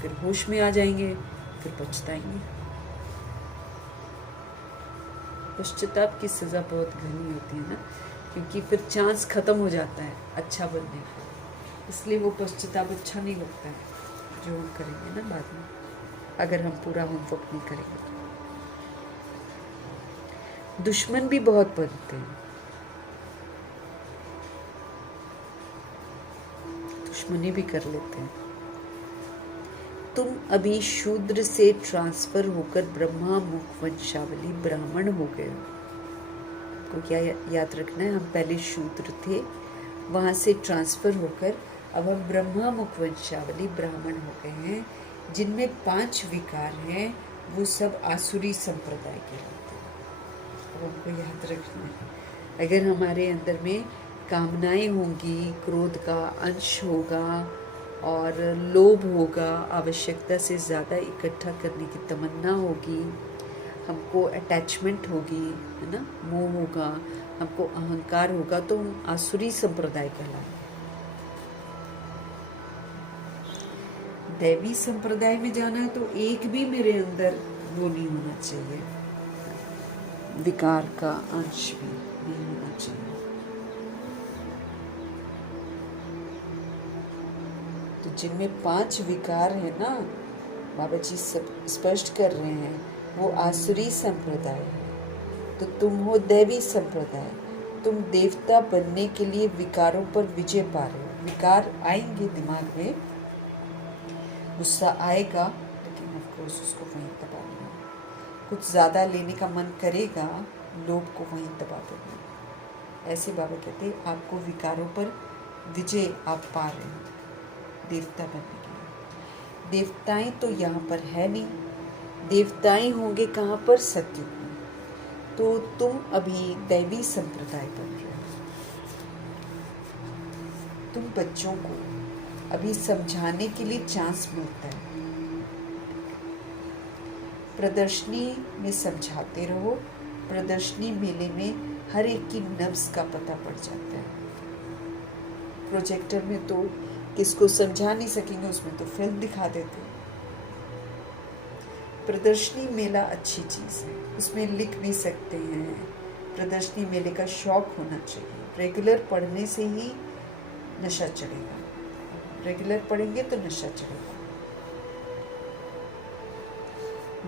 फिर होश में आ जाएंगे, फिर पछताएंगे। पश्चाताप की सज़ा बहुत घनी होती है ना, क्योंकि फिर चांस ख़त्म हो जाता है अच्छा बनने का, इसलिए वो पश्चाताप अच्छा नहीं लगता है जो हम करेंगे ना बाद में, अगर हम पूरा होमवर्क नहीं करेंगे तो। दुश्मन भी बहुत बनते हैं, दुश्मनी भी कर लेते हैं। तुम अभी शूद्र से ट्रांसफर होकर ब्रह्मा मुख वंशावली ब्राह्मण हो गए हो। को क्या याद रखना है, हम पहले शूद्र थे, वहाँ से ट्रांसफर होकर अब हम ब्रह्मा मुख वंशावली ब्राह्मण हो गए हैं। जिनमें 5 विकार हैं वो सब आसुरी संप्रदाय के होते हैं। अब हमको याद रखना है, अगर हमारे अंदर में कामनाएं होंगी, क्रोध का अंश होगा और लोभ होगा, आवश्यकता से ज़्यादा इकट्ठा करने की तमन्ना होगी, हमको अटैचमेंट होगी, है ना, मोह होगा, हमको अहंकार होगा, तो हम आसुरी संप्रदाय कहलाएंगे। दैवी संप्रदाय में जाना है तो एक भी मेरे अंदर वो नहीं होना चाहिए, विकार का अंश भी नहीं होना चाहिए। तो जिनमें 5 विकार है ना, बाबा जी सब स्पष्ट कर रहे हैं, वो आसुरी संप्रदाय है। तो तुम हो दैवी संप्रदाय, तुम देवता बनने के लिए विकारों पर विजय पा रहे हो। विकार आएंगे दिमाग में, गुस्सा आएगा, लेकिन ऑफकोर्स उसको वहीं दबा देना। कुछ ज़्यादा लेने का मन करेगा, लोभ को वहीं दबा देना। ऐसे बाबा कहते हैं आपको विकारों पर विजय आप पा रहे हो देवता बनने के लिए। देवताएं तो यहाँ पर है नहीं, देवताएं होंगे कहाँ पर, सत्युग में। तो तुम अभी दैवी संप्रदाय बन रहे हो। तुम बच्चों को अभी समझाने के लिए चांस मिलता है। प्रदर्शनी में समझाते रहो, प्रदर्शनी मेले में हर एक की नब्ज का पता पड़ जाता है। प्रोजेक्टर में तो किसको समझा नहीं सकेंगे, उसमें तो फिल्म दिखा देते हैं। प्रदर्शनी मेला अच्छी चीज़ है, उसमें लिख भी सकते हैं। प्रदर्शनी मेले का शौक होना चाहिए। रेगुलर पढ़ने से ही नशा चढ़ेगा, रेगुलर पढ़ेंगे तो नशा चढ़ेगा।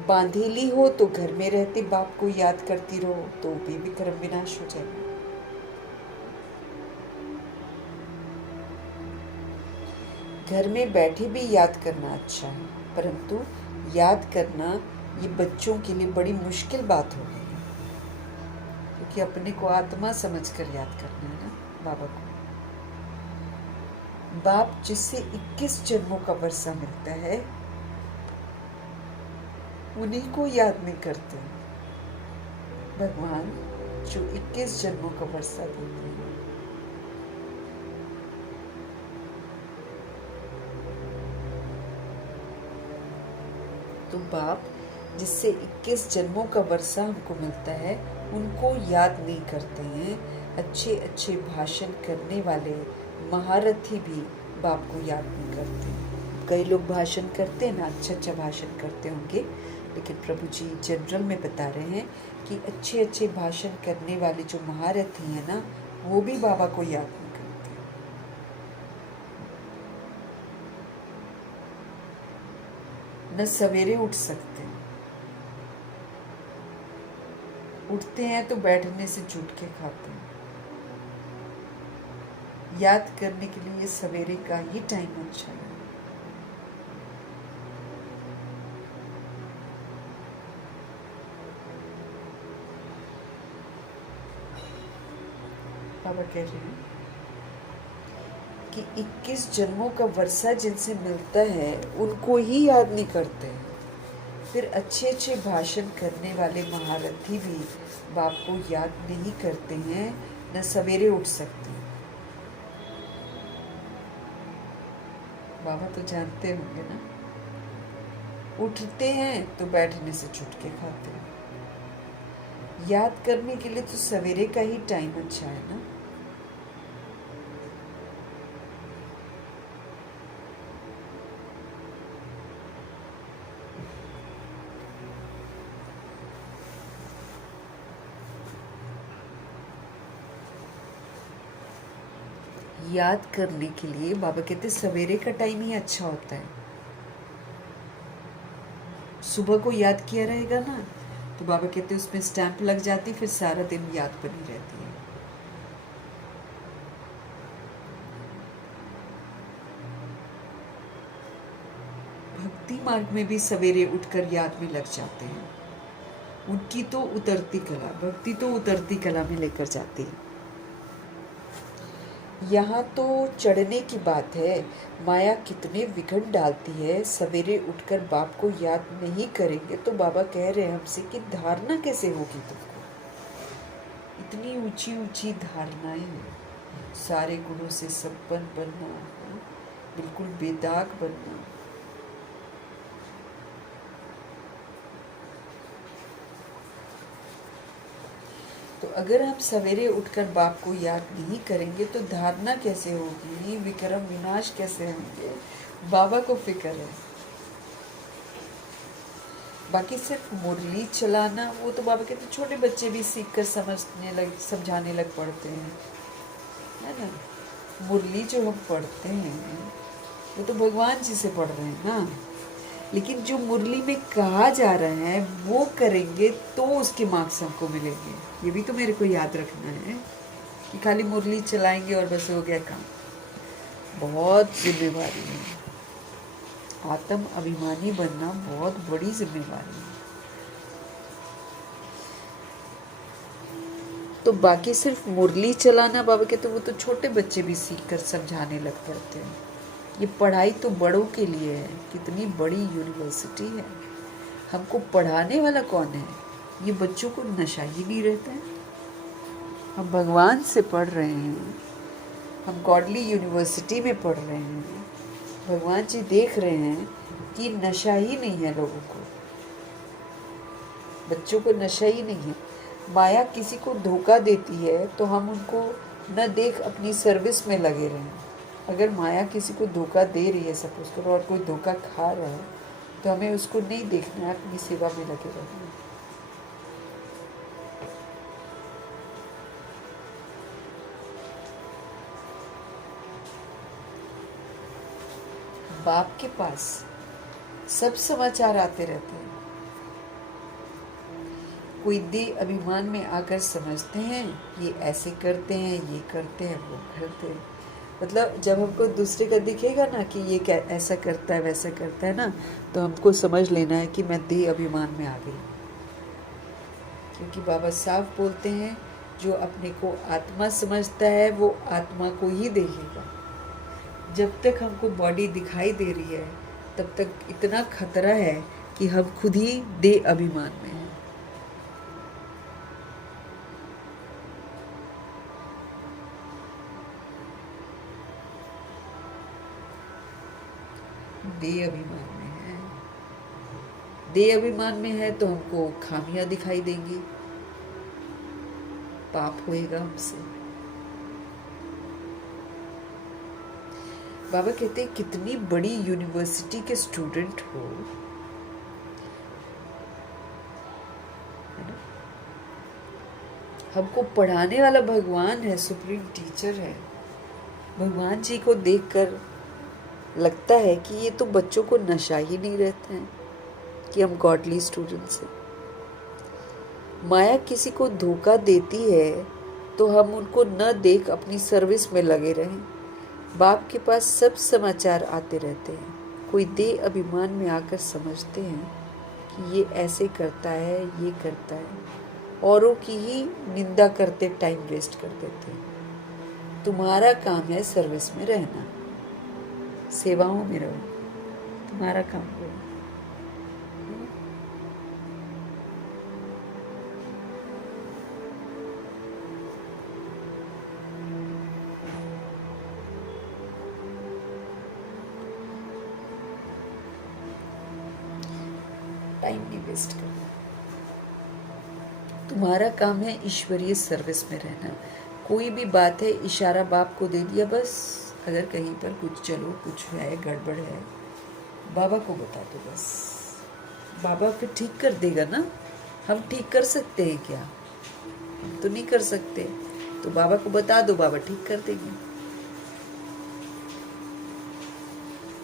बांधेली हो तो घर में रहते बाप को याद करती रहो, तो भी कर्म विनाश हो जाएगा। घर में बैठे भी याद करना अच्छा है, परंतु याद करना ये बच्चों के लिए बड़ी मुश्किल बात हो गई है, क्योंकि अपने को आत्मा समझकर याद करना है ना बाबा को। बाप जिससे 21 जन्मों का वर्षा मिलता है, उन्हीं को याद नहीं करते। भगवान जो 21 जन्मों का वर्षा देते हैं, तो बाप जिससे 21 जन्मों का वर्षा हमको मिलता है, उनको याद नहीं करते हैं। अच्छे अच्छे भाषण करने वाले महारथी भी बाप को याद नहीं करते। कई लोग भाषण करते हैं ना, अच्छा अच्छा भाषण करते होंगे, लेकिन प्रभु जी जनरल में बता रहे हैं कि अच्छे अच्छे भाषण करने वाले जो महारथी हैं ना, वो भी बाबा को याद नहीं करते। न सवेरे उठ सकते, उठते हैं तो बैठने से झूठ के खाते हैं। याद करने के लिए सवेरे का ही टाइम अच्छा है। बाबा कह रहे हैं कि 21 जन्मों का वर्षा जिनसे मिलता है उनको ही याद नहीं करते हैं। फिर अच्छे अच्छे भाषण करने वाले महारथी भी बाप को याद नहीं करते हैं, न सवेरे उठ सकते हैं। बाबा तो जानते होंगे ना, उठते हैं तो बैठने से छुटके खाते हैं। याद करने के लिए तो सवेरे का ही टाइम अच्छा है ना। याद करने के लिए बाबा कहते सवेरे का टाइम ही अच्छा होता है। सुबह को याद किया रहेगा ना तो बाबा कहते उसमें स्टैंप लग जाती, फिर सारा दिन याद बनी रहती है। भक्ति मार्ग में भी सवेरे उठकर याद में लग जाते हैं। उनकी तो उतरती कला, भक्ति तो उतरती कला में लेकर जाती है। यहाँ तो चढ़ने की बात है। माया कितने विघ्न डालती है। सवेरे उठकर बाप को याद नहीं करेंगे तो बाबा कह रहे हैं हमसे कि धारणा कैसे होगी तुमको। इतनी ऊंची ऊंची धारणाएं हैं। सारे गुणों से संपन्न बनना, बिल्कुल बेदाग बनना। तो अगर हम सवेरे उठकर बाप को याद नहीं करेंगे तो धारणा कैसे होगी, विक्रम विनाश कैसे होंगे। बाबा को फिक्र है। बाकी सिर्फ मुरली चलाना वो तो बाबा कहते छोटे बच्चे भी सीख कर समझाने लग पड़ते हैं, है ना। मुरली जो हम पढ़ते हैं वो तो भगवान जी से पढ़ रहे हैं ना, लेकिन जो मुरली में कहा जा रहा है वो करेंगे तो उसके मार्क्स हमको मिलेंगे। ये भी तो मेरे को याद रखना है कि खाली मुरली चलाएंगे और बस हो गया काम। बहुत जिम्मेवारी है। आत्म अभिमानी बनना बहुत बड़ी जिम्मेवारी है। तो बाकी सिर्फ मुरली चलाना बाबा के तो वो तो छोटे बच्चे भी सीख कर समझाने लग पड़ते हैं। ये पढ़ाई तो बड़ों के लिए है। कितनी बड़ी यूनिवर्सिटी है। हमको पढ़ाने वाला कौन है। ये बच्चों को नशा ही नहीं रहता है। हम भगवान से पढ़ रहे हैं, हम गॉडली यूनिवर्सिटी में पढ़ रहे हैं। भगवान जी देख रहे हैं कि नशा ही नहीं है लोगों को, बच्चों को नशा ही नहीं है। माया किसी को धोखा देती है तो हम उनको न देख अपनी सर्विस में लगे रहें। अगर माया किसी को धोखा दे रही है सपोज करो और कोई धोखा खा रहा है तो हमें उसको नहीं देखना है, अपनी सेवा में लगे रहना है। बाप के पास सब समाचार आते रहते हैं। कोई देह अभिमान में आकर समझते हैं ये ऐसे करते हैं, ये करते हैं, वो करते हैं। मतलब जब हमको दूसरे का दिखेगा ना कि ये क्या ऐसा करता है वैसा करता है ना, तो हमको समझ लेना है कि मैं देह अभिमान में आ गई। क्योंकि बाबा साफ बोलते हैं जो अपने को आत्मा समझता है वो आत्मा को ही देखेगा। जब तक हमको बॉडी दिखाई दे रही है तब तक इतना खतरा है कि हम खुद ही देह अभिमान में हैं। देह अभिमान में है। देह अभिमान में है तो हमको खामियां दिखाई देंगी, पाप होएगा हमसे। बाबा कहते हैं कितनी बड़ी यूनिवर्सिटी के स्टूडेंट हो, है ना, हमको पढ़ाने वाला भगवान है, सुप्रीम टीचर है। भगवान जी को देखकर लगता है कि ये तो बच्चों को नशा ही नहीं रहता है कि हम गॉडली स्टूडेंट्स हैं। माया किसी को धोखा देती है तो हम उनको न देख अपनी सर्विस में लगे रहें। बाप के पास सब समाचार आते रहते हैं। कोई देह अभिमान में आकर समझते हैं कि ये ऐसे करता है, ये करता है, औरों की ही निंदा करते टाइम वेस्ट कर देते हैं। तुम्हारा काम है सर्विस में रहना, सेवाओं में रहो, तुम्हारा काम है। टाइम नहीं वेस्ट करना, तुम्हारा काम है ईश्वरीय सर्विस में रहना। कोई भी बात है, इशारा बाप को दे दिया बस, अगर कहीं पर कुछ चलो कुछ है गड़बड़ है, बाबा को बता दो बस, बाबा फिर ठीक कर देगा ना। हम ठीक कर सकते हैं क्या? हम तो नहीं कर सकते, तो बाबा को बता दो, बाबा ठीक कर देंगे।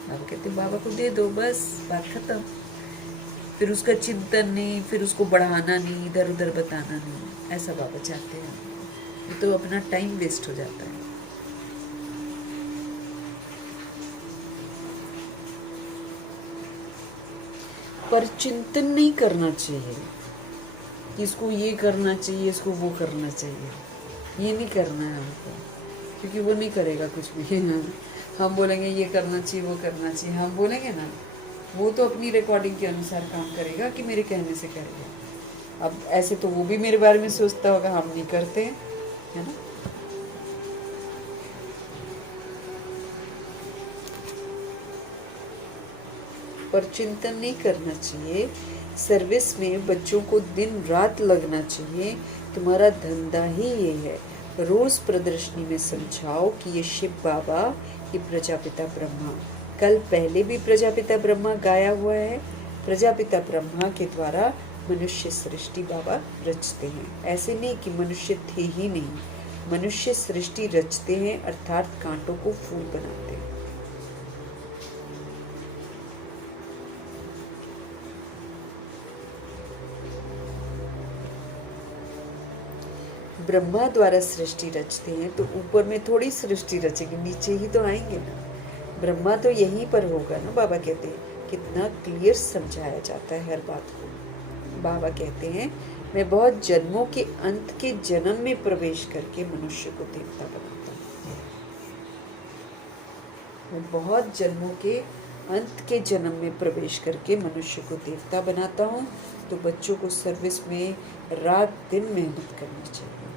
बाबा कहते बाबा को दे दो बस, बात खत्म। फिर उसका चिंतन नहीं, फिर उसको बढ़ाना नहीं, इधर उधर बताना नहीं, ऐसा बाबा चाहते हैं। ये तो अपना टाइम वेस्ट हो जाता है। पर चिंतन नहीं करना चाहिए कि इसको ये करना चाहिए, इसको वो करना चाहिए, ये नहीं करना है हमको, क्योंकि वो नहीं करेगा कुछ भी। हम बोलेंगे ये करना चाहिए, वो करना चाहिए, हम बोलेंगे ना, वो तो अपनी रिकॉर्डिंग के अनुसार काम करेगा कि मेरे कहने से करेगा। अब ऐसे तो वो भी मेरे बारे में सोचता होगा, हम नहीं करते हैं, है ना। पर चिंतन नहीं करना चाहिए, सर्विस में बच्चों को दिन रात लगना चाहिए। तुम्हारा धंधा ही ये है। रोज प्रदर्शनी में समझाओ कि ये शिव बाबा, ये प्रजापिता ब्रह्मा, कल पहले भी प्रजापिता ब्रह्मा गाया हुआ है। प्रजापिता ब्रह्मा के द्वारा मनुष्य सृष्टि बाबा रचते हैं। ऐसे नहीं कि मनुष्य थे ही नहीं, मनुष्य सृष्टि रचते हैं, अर्थात कांटों को फूल बनाते हैं। ब्रह्मा द्वारा सृष्टि रचते हैं, तो ऊपर में थोड़ी सृष्टि रचेंगे, नीचे ही तो आएंगे ना। ब्रह्मा तो यहीं पर होगा ना। बाबा कहते हैं, कितना क्लियर समझाया जाता है हर बात को। बाबा कहते हैं, मैं बहुत जन्मों के अंत के जन्म में प्रवेश करके मनुष्य को देवता बनाता हूँ। मैं बहुत जन्मों के अंत के जन्म में प्रवेश करके मनुष्य को देवता बनाता हूँ। तो बच्चों को सर्विस में रात दिन मेहनत करनी चाहिए।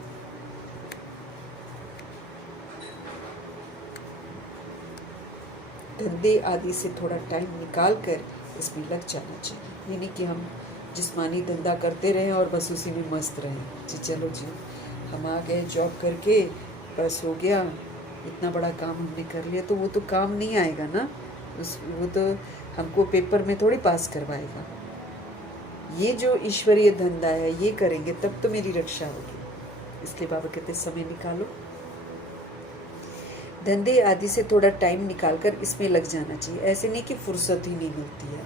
धंधे आदि से थोड़ा टाइम निकाल कर इसमें लग जाना चाहिए। ये नहीं कि हम जिस्मानी धंधा करते रहें और बस उसी में मस्त रहें। जी चलो जी, हम आ गए जॉब करके, बस हो गया, इतना बड़ा काम हमने कर लिया, तो वो तो काम नहीं आएगा ना। वो तो हमको पेपर में थोड़ी पास करवाएगा। ये जो ईश्वरीय धंधा है, ये करेंगे तब तो मेरी रक्षा होगी। इसलिए बाबा कहते समय निकालो, धंधे आदि से थोड़ा टाइम निकालकर इसमें लग जाना चाहिए। ऐसे नहीं कि फुर्सत ही नहीं मिलती है।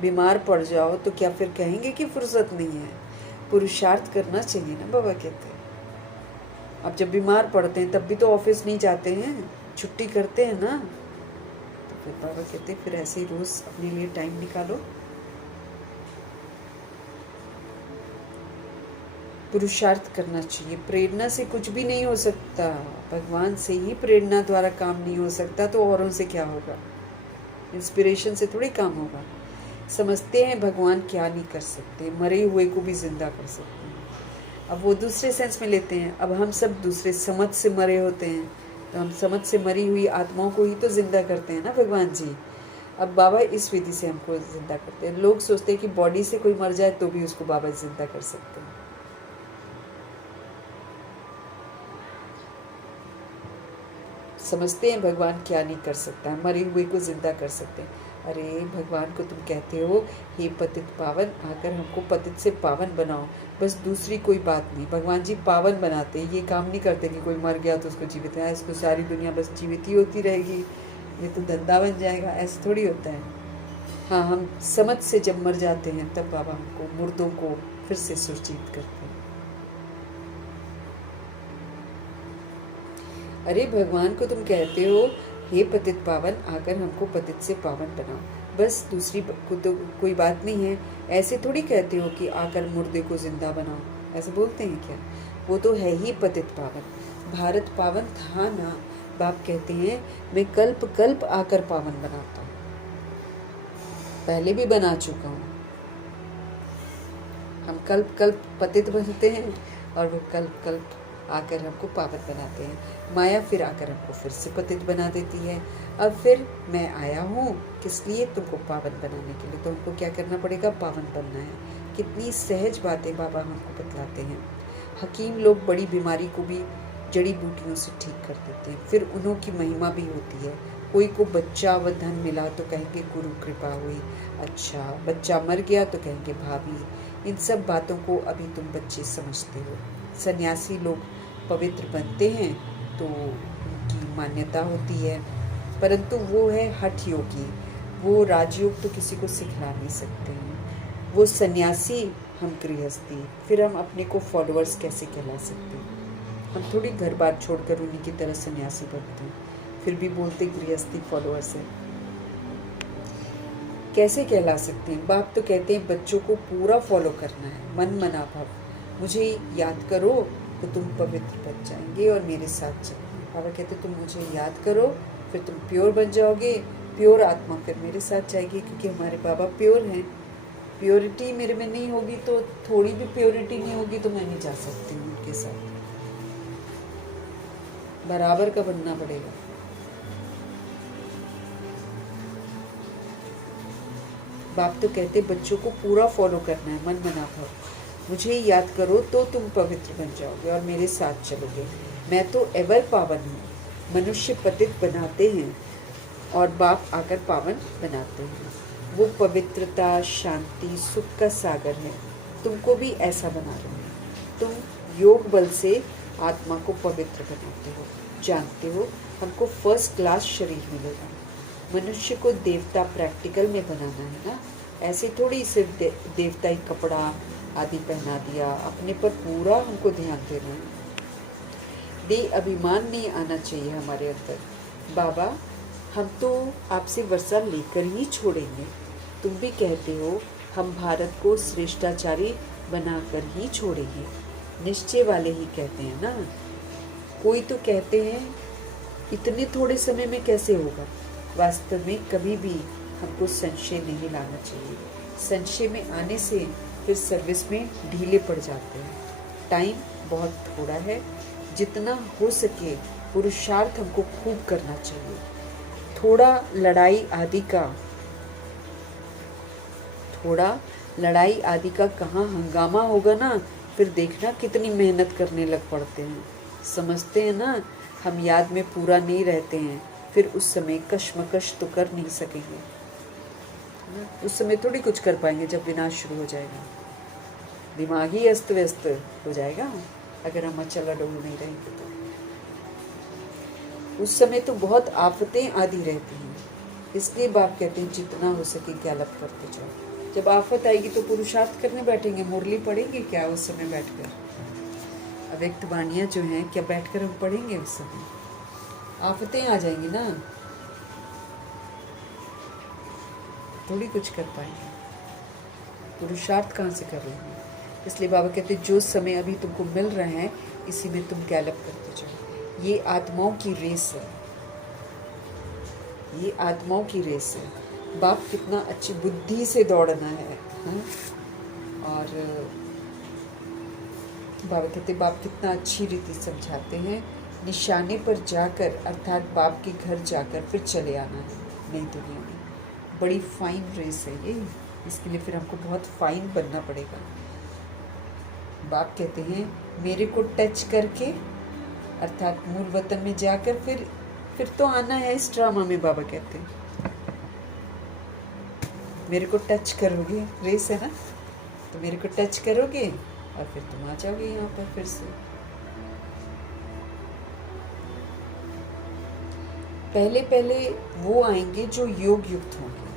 बीमार पड़ जाओ तो क्या फिर कहेंगे कि फुर्सत नहीं है? पुरुषार्थ करना चाहिए ना, बाबा कहते हैं। अब जब बीमार पड़ते हैं तब भी तो ऑफिस नहीं जाते हैं, छुट्टी करते हैं ना। तो फिर बाबा कहते हैं, फिर ऐसे ही रोज अपने लिए टाइम निकालो। पुरुषार्थ करना चाहिए। प्रेरणा से कुछ भी नहीं हो सकता, भगवान से ही प्रेरणा द्वारा काम नहीं हो सकता, तो औरों से क्या होगा? इंस्पिरेशन से थोड़ी काम होगा। समझते हैं भगवान क्या नहीं कर सकते, मरे हुए को भी जिंदा कर सकते हैं। अब वो दूसरे सेंस में लेते हैं। अब हम सब दूसरे समझ से मरे होते हैं, तो हम समझ से मरी हुई आत्माओं को ही तो जिंदा करते हैं ना भगवान जी। अब बाबा इस विधि से हमको जिंदा करते हैं। लोग सोचते हैं कि बॉडी से कोई मर जाए तो भी उसको बाबा जिंदा कर सकते हैं। समझते हैं भगवान क्या नहीं कर सकता, मरे हुए को जिंदा कर सकते हैं। अरे भगवान को तुम कहते हो, हे पतित पावन, आकर हमको पतित से पावन बनाओ, बस दूसरी कोई बात नहीं। भगवान जी पावन बनाते हैं, ये काम नहीं करते कि कोई मर गया तो उसको जीवित है, इसको सारी दुनिया बस जीवित ही होती रहेगी, ये तो धंधा बन जाएगा। ऐसा थोड़ी होता है। हाँ, हम समझ से जब मर जाते हैं तब बाबा हमको मुर्दों को फिर से सुरजीत करते हैं। अरे भगवान को तुम कहते हो, हे पतित पावन, आकर हमको पतित से पावन बनाओ, बस दूसरी तो कोई बात नहीं है। ऐसे थोड़ी कहते हो कि आकर मुर्दे को जिंदा बनाओ, ऐसे बोलते हैं क्या? वो तो है ही पतित पावन। भारत पावन था ना। बाप कहते हैं मैं कल्प कल्प आकर पावन बनाता हूँ, पहले भी बना चुका हूँ। हम कल्प कल्प पतित बनते हैं और वो कल्प कल्प आकर हमको पावन बनाते हैं। माया फिर आकर हमको फिर से पतित बना देती है। अब फिर मैं आया हूँ किस लिए? तुमको पावन बनाने के लिए। तो हमको क्या करना पड़ेगा? पावन बनना है। कितनी सहज बातें बाबा हमको बतलाते हैं। हकीम लोग बड़ी बीमारी को भी जड़ी बूटियों से ठीक कर देते हैं। फिर उन्हों की महिमा भी होती है। कोई को बच्चा व धन मिला तो कहेंगे गुरु कृपा हुई। अच्छा, बच्चा मर गया तो कहेंगे भाभी। इन सब बातों को अभी तुम बच्चे समझते हो। सन्यासी लोग पवित्र बनते हैं तो उनकी मान्यता होती है, परंतु वो है हठ योगी। वो राजयोग तो किसी को सिखला नहीं सकते हैं। वो सन्यासी, हम गृहस्थी। फिर हम अपने को फॉलोअर्स कैसे कहला सकते हैं? हम थोड़ी घर बार छोड़कर उन्हीं की तरह सन्यासी बनते हैं, फिर भी बोलते गृहस्थी फॉलोअर्स है। कैसे कहला सकते हैं? बाप तो कहते हैं बच्चों को पूरा फॉलो करना है, मन मना भाव। मुझे याद करो तो तुम पवित्र बन जाएंगे और मेरे साथ चलोगे। बाबा कहते तुम मुझे याद करो फिर तुम प्योर बन जाओगे। प्योर आत्मा फिर मेरे साथ जाएगी, क्योंकि हमारे बाबा प्योर हैं। प्योरिटी मेरे में नहीं होगी तो, थोड़ी भी प्योरिटी नहीं होगी तो मैं नहीं जा सकती हूँ उनके साथ। बराबर का बनना पड़ेगा। बाप तो कहते बच्चों को पूरा फॉलो करना है, मन मना भाव। मुझे याद करो तो तुम पवित्र बन जाओगे और मेरे साथ चलोगे। मैं तो एवर पावन हूँ। मनुष्य पतित बनाते हैं और बाप आकर पावन बनाते हैं। वो पवित्रता, शांति, सुख का सागर है। तुमको भी ऐसा बना रहे हैं। तुम योग बल से आत्मा को पवित्र बनाते हो। जानते हो हमको फर्स्ट क्लास शरीर मिलेगा। मनुष्य को देवता प्रैक्टिकल में बनाना है ना, ऐसे थोड़ी सिर्फ देवता ही कपड़ा आदि पहना दिया। अपने पर पूरा हमको ध्यान देना है। दे अभिमान नहीं आना चाहिए हमारे अंदर। बाबा हम तो आपसे वर्षा लेकर ही छोड़ेंगे। तुम भी कहते हो हम भारत को श्रेष्ठाचारी बनाकर ही छोड़ेंगे। निश्चय वाले ही कहते हैं ना। कोई तो कहते हैं इतने थोड़े समय में कैसे होगा। वास्तव में कभी भी हमको संशय नहीं लाना चाहिए। संशय में आने से फिर सर्विस में ढीले पड़ जाते हैं। टाइम बहुत थोड़ा है। जितना हो सके पुरुषार्थ हमको खूब करना चाहिए। थोड़ा लड़ाई आदि का कहाँ हंगामा होगा ना, फिर देखना कितनी मेहनत करने लग पड़ते हैं। समझते हैं ना, हम याद में पूरा नहीं रहते हैं। फिर उस समय कश्मकश तो कर नहीं सकेंगे। उस समय थोड़ी कुछ कर पाएंगे जब विनाश शुरू हो जाएगा। दिमाग ही अस्त व्यस्त हो जाएगा अगर हम अचल अडोल नहीं रहेंगे तो। उस समय तो बहुत आफतें आदि रहती हैं। इसलिए बाप कहते हैं जितना हो सके ज्ञालप करते जाओ। जब आफत आएगी तो पुरुषार्थ करने बैठेंगे, मुरली पढ़ेंगे क्या उस समय बैठकर? अव्यक्त वाणियाँ जो हैं क्या बैठकर हम पढ़ेंगे उस समय? आफतें आ जाएंगी ना, थोड़ी कुछ कर पाएंगे। पुरुषार्थ कहाँ से कर लेंगे? इसलिए बाबा कहते जो समय अभी तुमको मिल रहा है इसी में तुम गैलप करते जाओ। ये आत्माओं की रेस है, ये आत्माओं की रेस है। बाप कितना अच्छी बुद्धि से दौड़ना है, हाँ? और बाबा कहते बाप कितना अच्छी रीति समझाते हैं। निशाने पर जाकर अर्थात बाप के घर जाकर फिर चले आना है नई दुनिया में। बड़ी फाइन रेस है ये। इसके लिए फिर हमको बहुत फाइन बनना पड़ेगा। बाप कहते हैं मेरे को टच करके अर्थात मूल वतन में जाकर फिर तो आना है इस ड्रामा में। बाबा कहते हैं मेरे को टच करोगे, रेस है ना, तो मेरे को टच करोगे और फिर तुम आ जाओगे यहाँ पर फिर से। पहले वो आएंगे जो योग युक्त होंगे,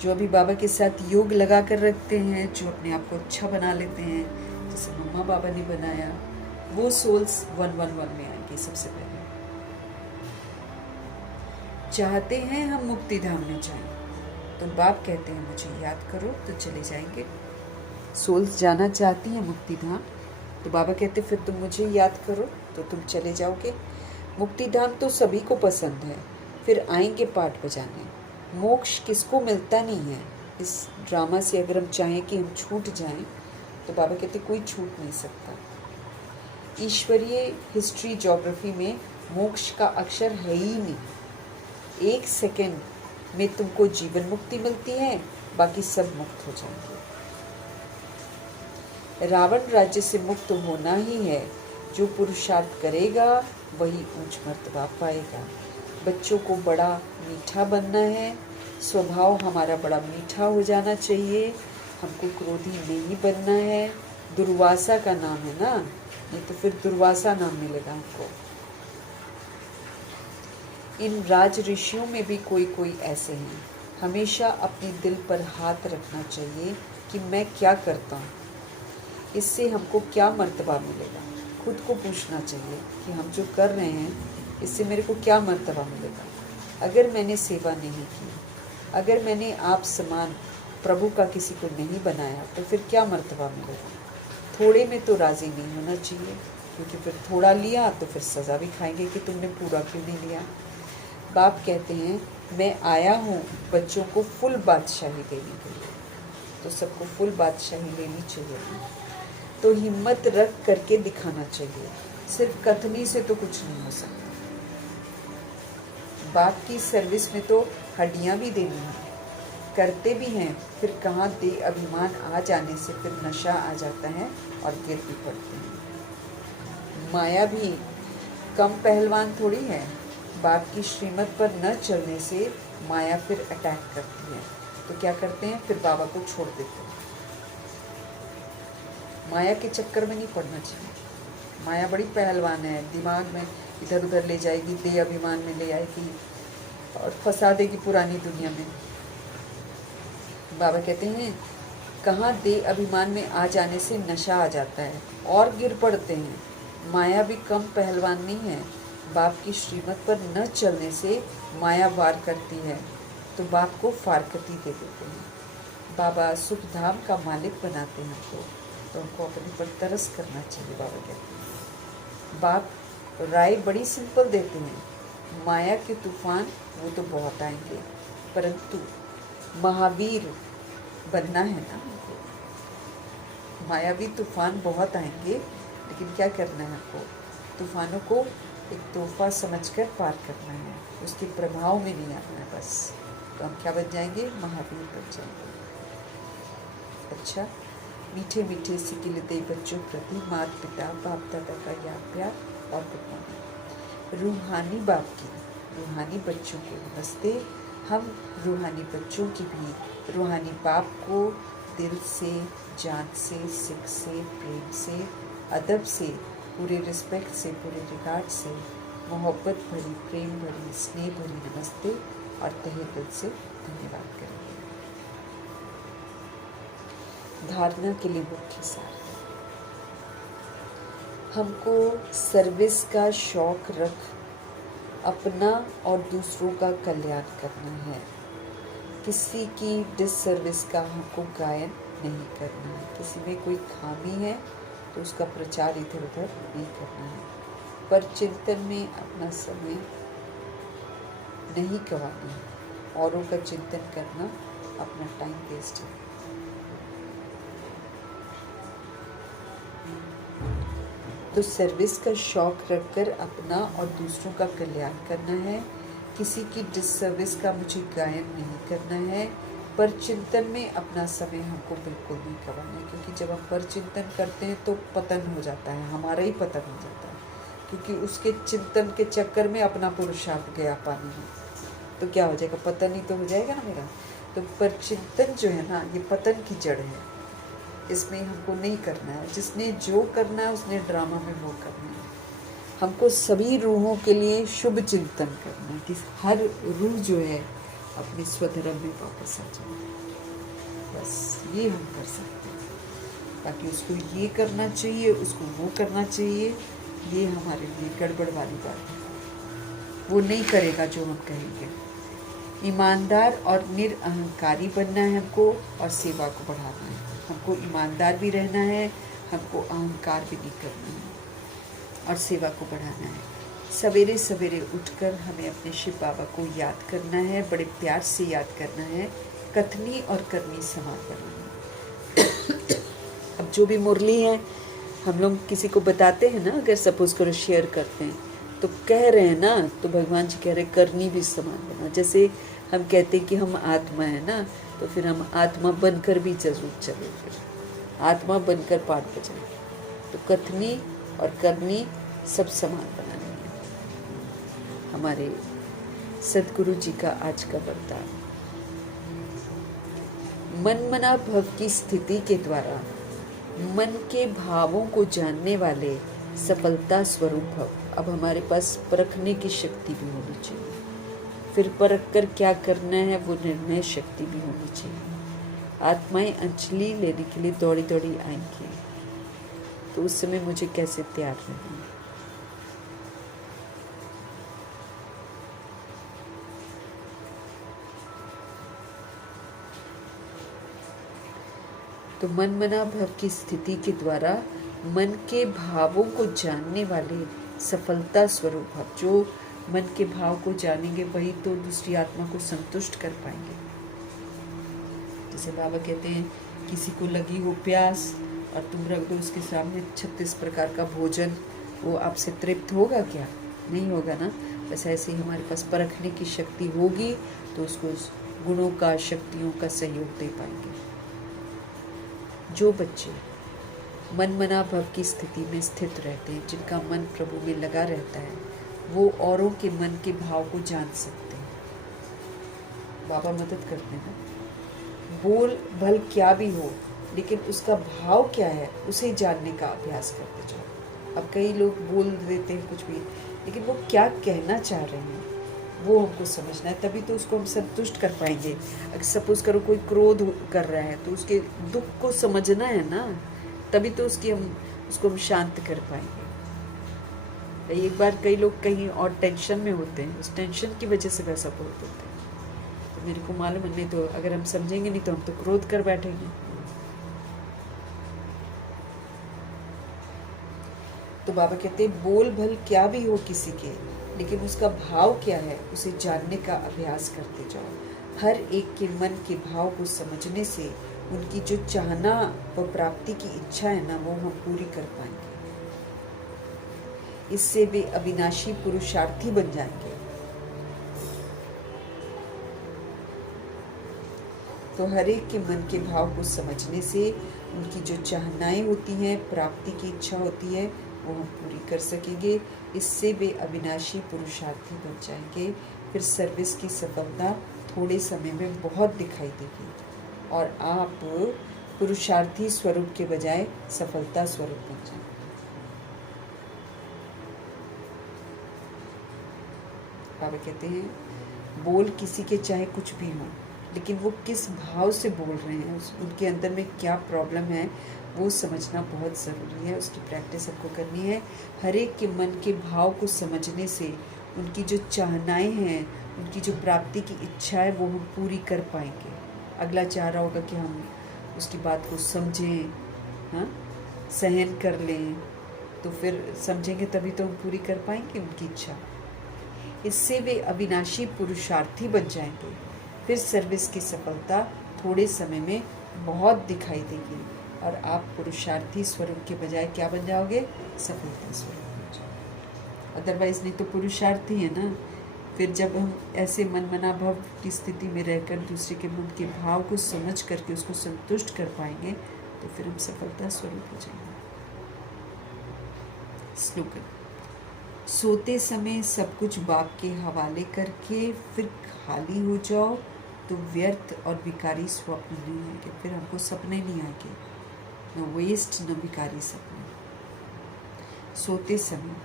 जो अभी बाबा के साथ योग लगा कर रखते हैं, जो अपने आप को अच्छा बना लेते हैं, जैसे मम्मा बाबा ने बनाया। वो सोल्स 111 में आएंगे सबसे पहले। चाहते हैं हम मुक्ति धाम में जाएं, तो बाप कहते हैं मुझे याद करो तो चले जाएंगे। सोल्स जाना चाहती हैं मुक्ति धाम तो बाबा कहते फिर तुम मुझे याद करो तो तुम चले जाओगे। मुक्ति धाम तो सभी को पसंद है, फिर आएंगे पाठ बजाने। मोक्ष किसको मिलता नहीं है। इस ड्रामा से अगर हम चाहें कि हम छूट जाएं तो बाबा कहते कोई छूट नहीं सकता। ईश्वरीय हिस्ट्री ज्योग्राफी में मोक्ष का अक्षर है ही नहीं। 1 सेकेंड में तुमको जीवन मुक्ति मिलती है, बाकी सब मुक्त हो जाएंगे। रावण राज्य से मुक्त होना ही है। जो पुरुषार्थ करेगा वही उच्च मर्तबा पाएगा। बच्चों को बड़ा मीठा बनना है। स्वभाव हमारा बड़ा मीठा हो जाना चाहिए। हमको क्रोधी नहीं बनना है। दुर्वासा का नाम है ना, नहीं तो फिर दुर्वासा नाम मिलेगा हमको। इन राज ऋषियों में भी कोई कोई ऐसे हैं। हमेशा अपने दिल पर हाथ रखना चाहिए कि मैं क्या करता हूँ, इससे हमको क्या मर्तबा मिलेगा। खुद को पूछना चाहिए कि हम जो कर रहे हैं इससे मेरे को क्या मर्तबा मिलेगा। अगर मैंने सेवा नहीं की, अगर मैंने आप समान प्रभु का किसी को नहीं बनाया तो फिर क्या मर्तबा मिलेगा। थोड़े में तो राज़ी नहीं होना चाहिए, क्योंकि फिर थोड़ा लिया तो फिर सज़ा भी खाएंगे कि तुमने पूरा क्यों नहीं लिया। बाप कहते हैं मैं आया हूँ बच्चों को फुल बादशाही देने के लिए, तो सबको फुल बादशाही लेनी चाहिए। तो हिम्मत रख करके दिखाना चाहिए, सिर्फ कथनी से तो कुछ नहीं हो सकता। बाप की सर्विस में तो हड्डियाँ भी देनी है, करते भी हैं, फिर कहाँ दे अभिमान आ जाने से फिर नशा आ जाता है और गिर भी पड़ते हैं। माया भी कम पहलवान थोड़ी है। बाप की श्रीमत पर न चलने से माया फिर अटैक करती है, तो क्या करते हैं, फिर बाबा को छोड़ देते हैं। माया के चक्कर में नहीं पड़ना चाहिए। माया बड़ी पहलवान है, दिमाग में इधर उधर ले जाएगी, दे अभिमान में ले आएगी और फंसा देगी पुरानी दुनिया में। बाबा कहते हैं कहाँ दे अभिमान में आ जाने से नशा आ जाता है और गिर पड़ते हैं। माया भी कम पहलवान नहीं है। बाप की श्रीमत पर न चलने से माया वार करती है, तो बाप को फारकती दे देते हैं। बाबा सुख धाम का मालिक बनाते हैं हमको, तो उनको अपने पर तरस करना चाहिए। बाबा कहते हैं बाप राय बड़ी सिंपल देते हैं। माया के तूफान वो तो बहुत आएंगे, परंतु महावीर बनना है ना हमको। मायावी तूफान बहुत आएंगे, लेकिन क्या करना है आपको, तूफानों को एक तोहफा समझकर पार करना है, उसके प्रभाव में नहीं आना है बस। तो हम क्या बन जाएंगे, महावीर बन जाएंगे। अच्छा, मीठे मीठे सिकिलते बच्चों प्रति माता पिता बाप दादा का याद प्यार और गुड मॉर्निंग। रूहानी बाप की रूहानी बच्चों को नमस्ते। हम रूहानी बच्चों की भी रूहानी बाप को दिल से, जान से, सिख से, प्रेम से, अदब से, पूरे रिस्पेक्ट से, पूरे रिगार्ड से, मोहब्बत भरी, प्रेम भरी, स्नेह भरी नमस्ते और तहे दिल से धन्यवाद करेंगे। धारणा के लिए मुख्य सार, हमको सर्विस का शौक रख अपना और दूसरों का कल्याण करना है। किसी की डिससर्विस का हमको गायन नहीं करना है। किसी में कोई खामी है तो उसका प्रचार इधर उधर नहीं करना है। पर चिंतन में अपना समय नहीं गंवाना है। औरों का चिंतन करना अपना टाइम वेस्ट है। तो सर्विस का शौक रखकर अपना और दूसरों का कल्याण करना है। किसी की डिससर्विस का मुझे गायन नहीं करना है। पर चिंतन में अपना समय हमको बिल्कुल नहीं गंवाना है, क्योंकि जब हम पर चिंतन करते हैं तो पतन हो जाता है, हमारा ही पतन हो जाता है, क्योंकि उसके चिंतन के चक्कर में अपना पुरुषार्थ गया पानी में, तो क्या हो जाएगा, पतन ही तो हो जाएगा ना मेरा। तो पर चिंतन जो है ना, ये पतन की जड़ है, इसमें हमको नहीं करना है। जिसने जो करना है उसने ड्रामा में वो करना है। हमको सभी रूहों के लिए शुभ चिंतन करना है कि हर रूह जो है अपने स्वधर्म में वापस आ जाए। बस ये हम कर सकते हैं। बाकी उसको ये करना चाहिए, उसको वो करना चाहिए, ये हमारे लिए गड़बड़ वाली बात है। वो नहीं करेगा जो हम कहेंगे। ईमानदार और निरअहंकारी बनना है हमको, और सेवा को बढ़ाना है। हमको ईमानदार भी रहना है, हमको अहंकार भी नहीं करना है और सेवा को बढ़ाना है। सवेरे सवेरे उठकर हमें अपने शिव बाबा को याद करना है, बड़े प्यार से याद करना है, कथनी और करनी समान बनाना है। अब जो भी मुरली है हम लोग किसी को बताते हैं ना, अगर सपोज करो शेयर करते हैं तो कह रहे हैं ना, तो भगवान जी कह रहे करनी भी समान बना। जैसे हम कहते हैं कि हम आत्मा है ना, तो फिर हम आत्मा बनकर भी जरूर चले, फिर आत्मा बनकर पाठ बजाएं। तो कथनी और करनी सब समान बनानी है। हमारे सदगुरु जी का आज का वरदान, मन मना भव की स्थिति के द्वारा मन के भावों को जानने वाले सफलता स्वरूप भव। अब हमारे पास परखने की शक्ति भी होनी चाहिए, फिर परख कर क्या करना है वो निर्णय शक्ति भी होनी चाहिए। आत्माएं अंजलि लेने के लिए दौड़ी दौड़ी आएंगी, तो उस समय मुझे कैसे तैयार रहना है। तो मन मना भव की स्थिति के द्वारा मन के भावों को जानने वाले सफलता स्वरूप भव। जो मन के भाव को जानेंगे वही तो दूसरी आत्मा को संतुष्ट कर पाएंगे। जैसे बाबा कहते हैं किसी को लगी हो प्यास और तुम रख दो उसके सामने 36 प्रकार का भोजन, वो आपसे तृप्त होगा क्या? नहीं होगा ना। बस ऐसे ही हमारे पास परखने की शक्ति होगी तो उसको गुणों का, शक्तियों का सहयोग दे पाएंगे। जो बच्चे मन मना भव की स्थिति में स्थित रहते हैं, जिनका मन प्रभु में लगा रहता है, वो औरों के मन के भाव को जान सकते हैं। बाबा मदद करते हैं ना। बोल भल क्या भी हो, लेकिन उसका भाव क्या है उसे जानने का अभ्यास करते जाओ। अब कई लोग बोल देते हैं कुछ भी, लेकिन वो क्या कहना चाह रहे हैं वो हमको समझना है, तभी तो उसको हम संतुष्ट कर पाएंगे। अगर सपोज करो कोई क्रोध कर रहा है तो उसके दुख को समझना है ना, तभी तो उसको हम शांत कर पाएंगे। एक बार कई लोग कहीं और टेंशन में होते हैं, उस टेंशन की वजह से वैसा बोलते होते हैं। तो मेरे को मालूम है, नहीं तो अगर हम समझेंगे नहीं तो हम तो क्रोध कर बैठेंगे। तो बाबा कहते हैं बोल भल क्या भी हो किसी के, लेकिन उसका भाव क्या है उसे जानने का अभ्यास करते जाओ। हर एक के मन के भाव को समझने से उनकी जो चाहना व प्राप्ति की इच्छा है ना, वो हम पूरी कर पाएंगे। इससे वे अविनाशी पुरुषार्थी बन जाएंगे। तो हर एक के मन के भाव को समझने से उनकी जो चाहनाएं होती हैं, प्राप्ति की इच्छा होती है, वो हम पूरी कर सकेंगे। इससे वे अविनाशी पुरुषार्थी बन जाएंगे। फिर सर्विस की सफलता थोड़े समय में बहुत दिखाई देगी और आप पुरुषार्थी स्वरूप के बजाय सफलता स्वरूप बन जाएंगे। बाबा कहते हैं बोल किसी के चाहे कुछ भी हो, लेकिन वो किस भाव से बोल रहे हैं, उनके अंदर में क्या प्रॉब्लम है वो समझना बहुत ज़रूरी है। उसकी प्रैक्टिस आपको करनी है। हर एक के मन के भाव को समझने से उनकी जो चाहनाएं हैं, उनकी जो प्राप्ति की इच्छा है, वो हम पूरी कर पाएंगे। अगला चाह रहा होगा कि हम उसकी बात को समझें, हाँ, सहन कर लें, तो फिर समझेंगे तभी तो हम पूरी कर पाएंगे उनकी इच्छा। इससे वे अविनाशी पुरुषार्थी बन जाएंगे। फिर सर्विस की सफलता थोड़े समय में बहुत दिखाई देगी और आप पुरुषार्थी स्वरूप के बजाय क्या बन जाओगे? सफलता स्वरूप बन जाओगे। अदरवाइज नहीं तो पुरुषार्थी है ना। फिर जब हम ऐसे मन मना भव की स्थिति में रहकर दूसरे के मन के भाव को समझ करके उसको संतुष्ट कर पाएंगे तो फिर हम सफलता स्वरूप हो जाएंगे। स्लोगन, सोते समय सब कुछ बाप के हवाले करके फिर खाली हो जाओ तो व्यर्थ और विकारी स्वप्न नहीं आएंगे। फिर हमको सपने नहीं आएंगे, न वेस्ट न विकारी सपने। सोते समय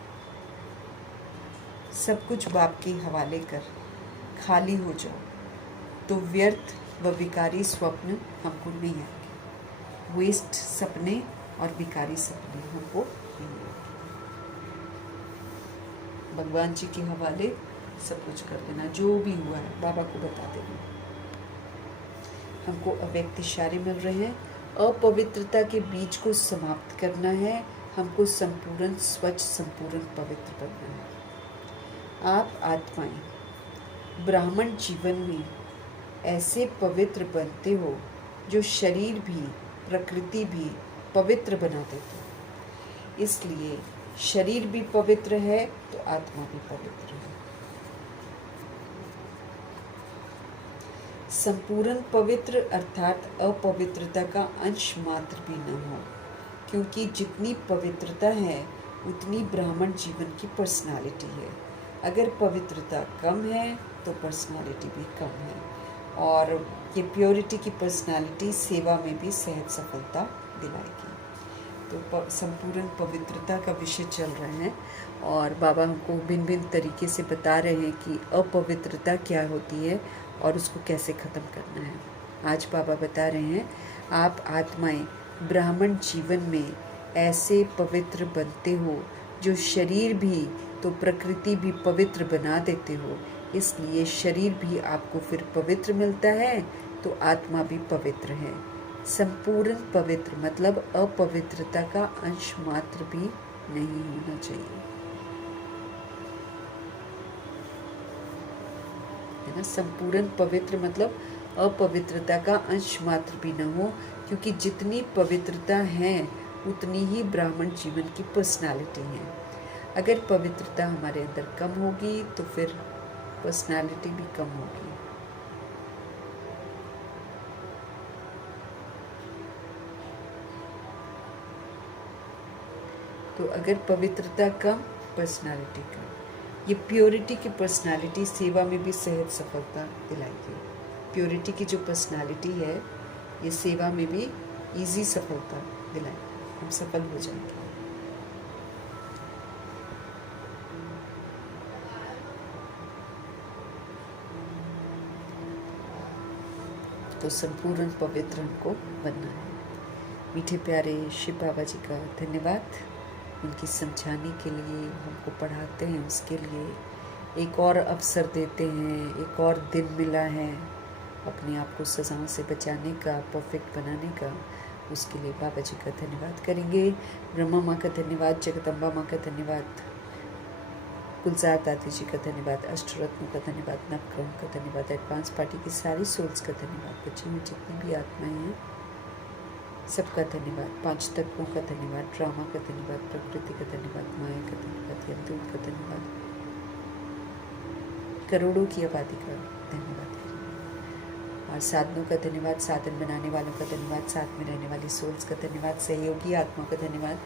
सब कुछ बाप के हवाले कर खाली हो जाओ तो व्यर्थ व विकारी स्वप्न हमको नहीं आएंगे। वेस्ट सपने और विकारी सपने हमको नहीं आएंगे। भगवान जी के हवाले सब कुछ कर देना, जो भी हुआ है बाबा को बता देना। हमको अव्यक्त इशारे मिल रहे हैं, अपवित्रता के बीज को समाप्त करना है, हमको संपूर्ण स्वच्छ, संपूर्ण पवित्र बनना है। आप आत्माएं ब्राह्मण जीवन में ऐसे पवित्र बनते हो जो शरीर भी, प्रकृति भी पवित्र बना देते हो। इसलिए शरीर भी पवित्र है तो आत्मा भी पवित्र है। संपूर्ण पवित्र अर्थात अपवित्रता का अंश मात्र भी न हो, क्योंकि जितनी पवित्रता है उतनी ब्राह्मण जीवन की पर्सनालिटी है। अगर पवित्रता कम है तो पर्सनालिटी भी कम है, और ये प्योरिटी की पर्सनालिटी सेवा में भी सहज सफलता दिलाएगी। तो संपूर्ण पवित्रता का विषय चल रहे हैं और बाबा हमको भिन्न भिन्न तरीके से बता रहे हैं कि अपवित्रता क्या होती है और उसको कैसे ख़त्म करना है। आज बाबा बता रहे हैं, आप आत्माएं ब्राह्मण जीवन में ऐसे पवित्र बनते हो जो शरीर भी तो प्रकृति भी पवित्र बना देते हो। इसलिए शरीर भी आपको फिर पवित्र मिलता है तो आत्मा भी पवित्र है। संपूर्ण पवित्र मतलब अपवित्रता का अंश मात्र भी नहीं होना चाहिए, है ना। संपूर्ण पवित्र मतलब अपवित्रता का अंश मात्र भी न हो, क्योंकि जितनी पवित्रता है उतनी ही ब्राह्मण जीवन की पर्सनालिटी है। अगर पवित्रता हमारे अंदर कम होगी तो फिर पर्सनालिटी भी कम होगी। तो अगर पवित्रता कम, पर्सनालिटी कम, ये प्योरिटी की पर्सनालिटी सेवा में भी सहज सफलता दिलाएगी। प्योरिटी की जो पर्सनालिटी है ये सेवा में भी इजी सफलता दिलाएगी, हम सफल हो जाएंगे। तो संपूर्ण पवित्र हमको बनना है। मीठे प्यारे शिव बाबा जी का धन्यवाद, उनकी समझाने के लिए, हमको पढ़ाते हैं उसके लिए, एक और अवसर देते हैं, एक और दिन मिला है अपने आप को सजाओं से बचाने का, परफेक्ट बनाने का। उसके लिए बाबा जी का धन्यवाद करेंगे। ब्रह्मा माँ का धन्यवाद, जगदम्बा माँ का धन्यवाद, गुलजार दादी जी का धन्यवाद, अष्टरत्नों का धन्यवाद, नवग्रहों का धन्यवाद, एडवांस पार्टी की सारी सोल्स का धन्यवाद, बच्चे में जितनी भी आत्माएं हैं सबका धन्यवाद, 5 तत्वों का धन्यवाद, ड्रामा का धन्यवाद, प्रकृति का धन्यवाद, माया का धन्यवाद, यमदूत का धन्यवाद, करोड़ों की आबादी का धन्यवाद करेंगे। और साधनों का धन्यवाद, साधन बनाने वालों का धन्यवाद, साथ में रहने वाली सोल्स का धन्यवाद, सहयोगी आत्मा का धन्यवाद,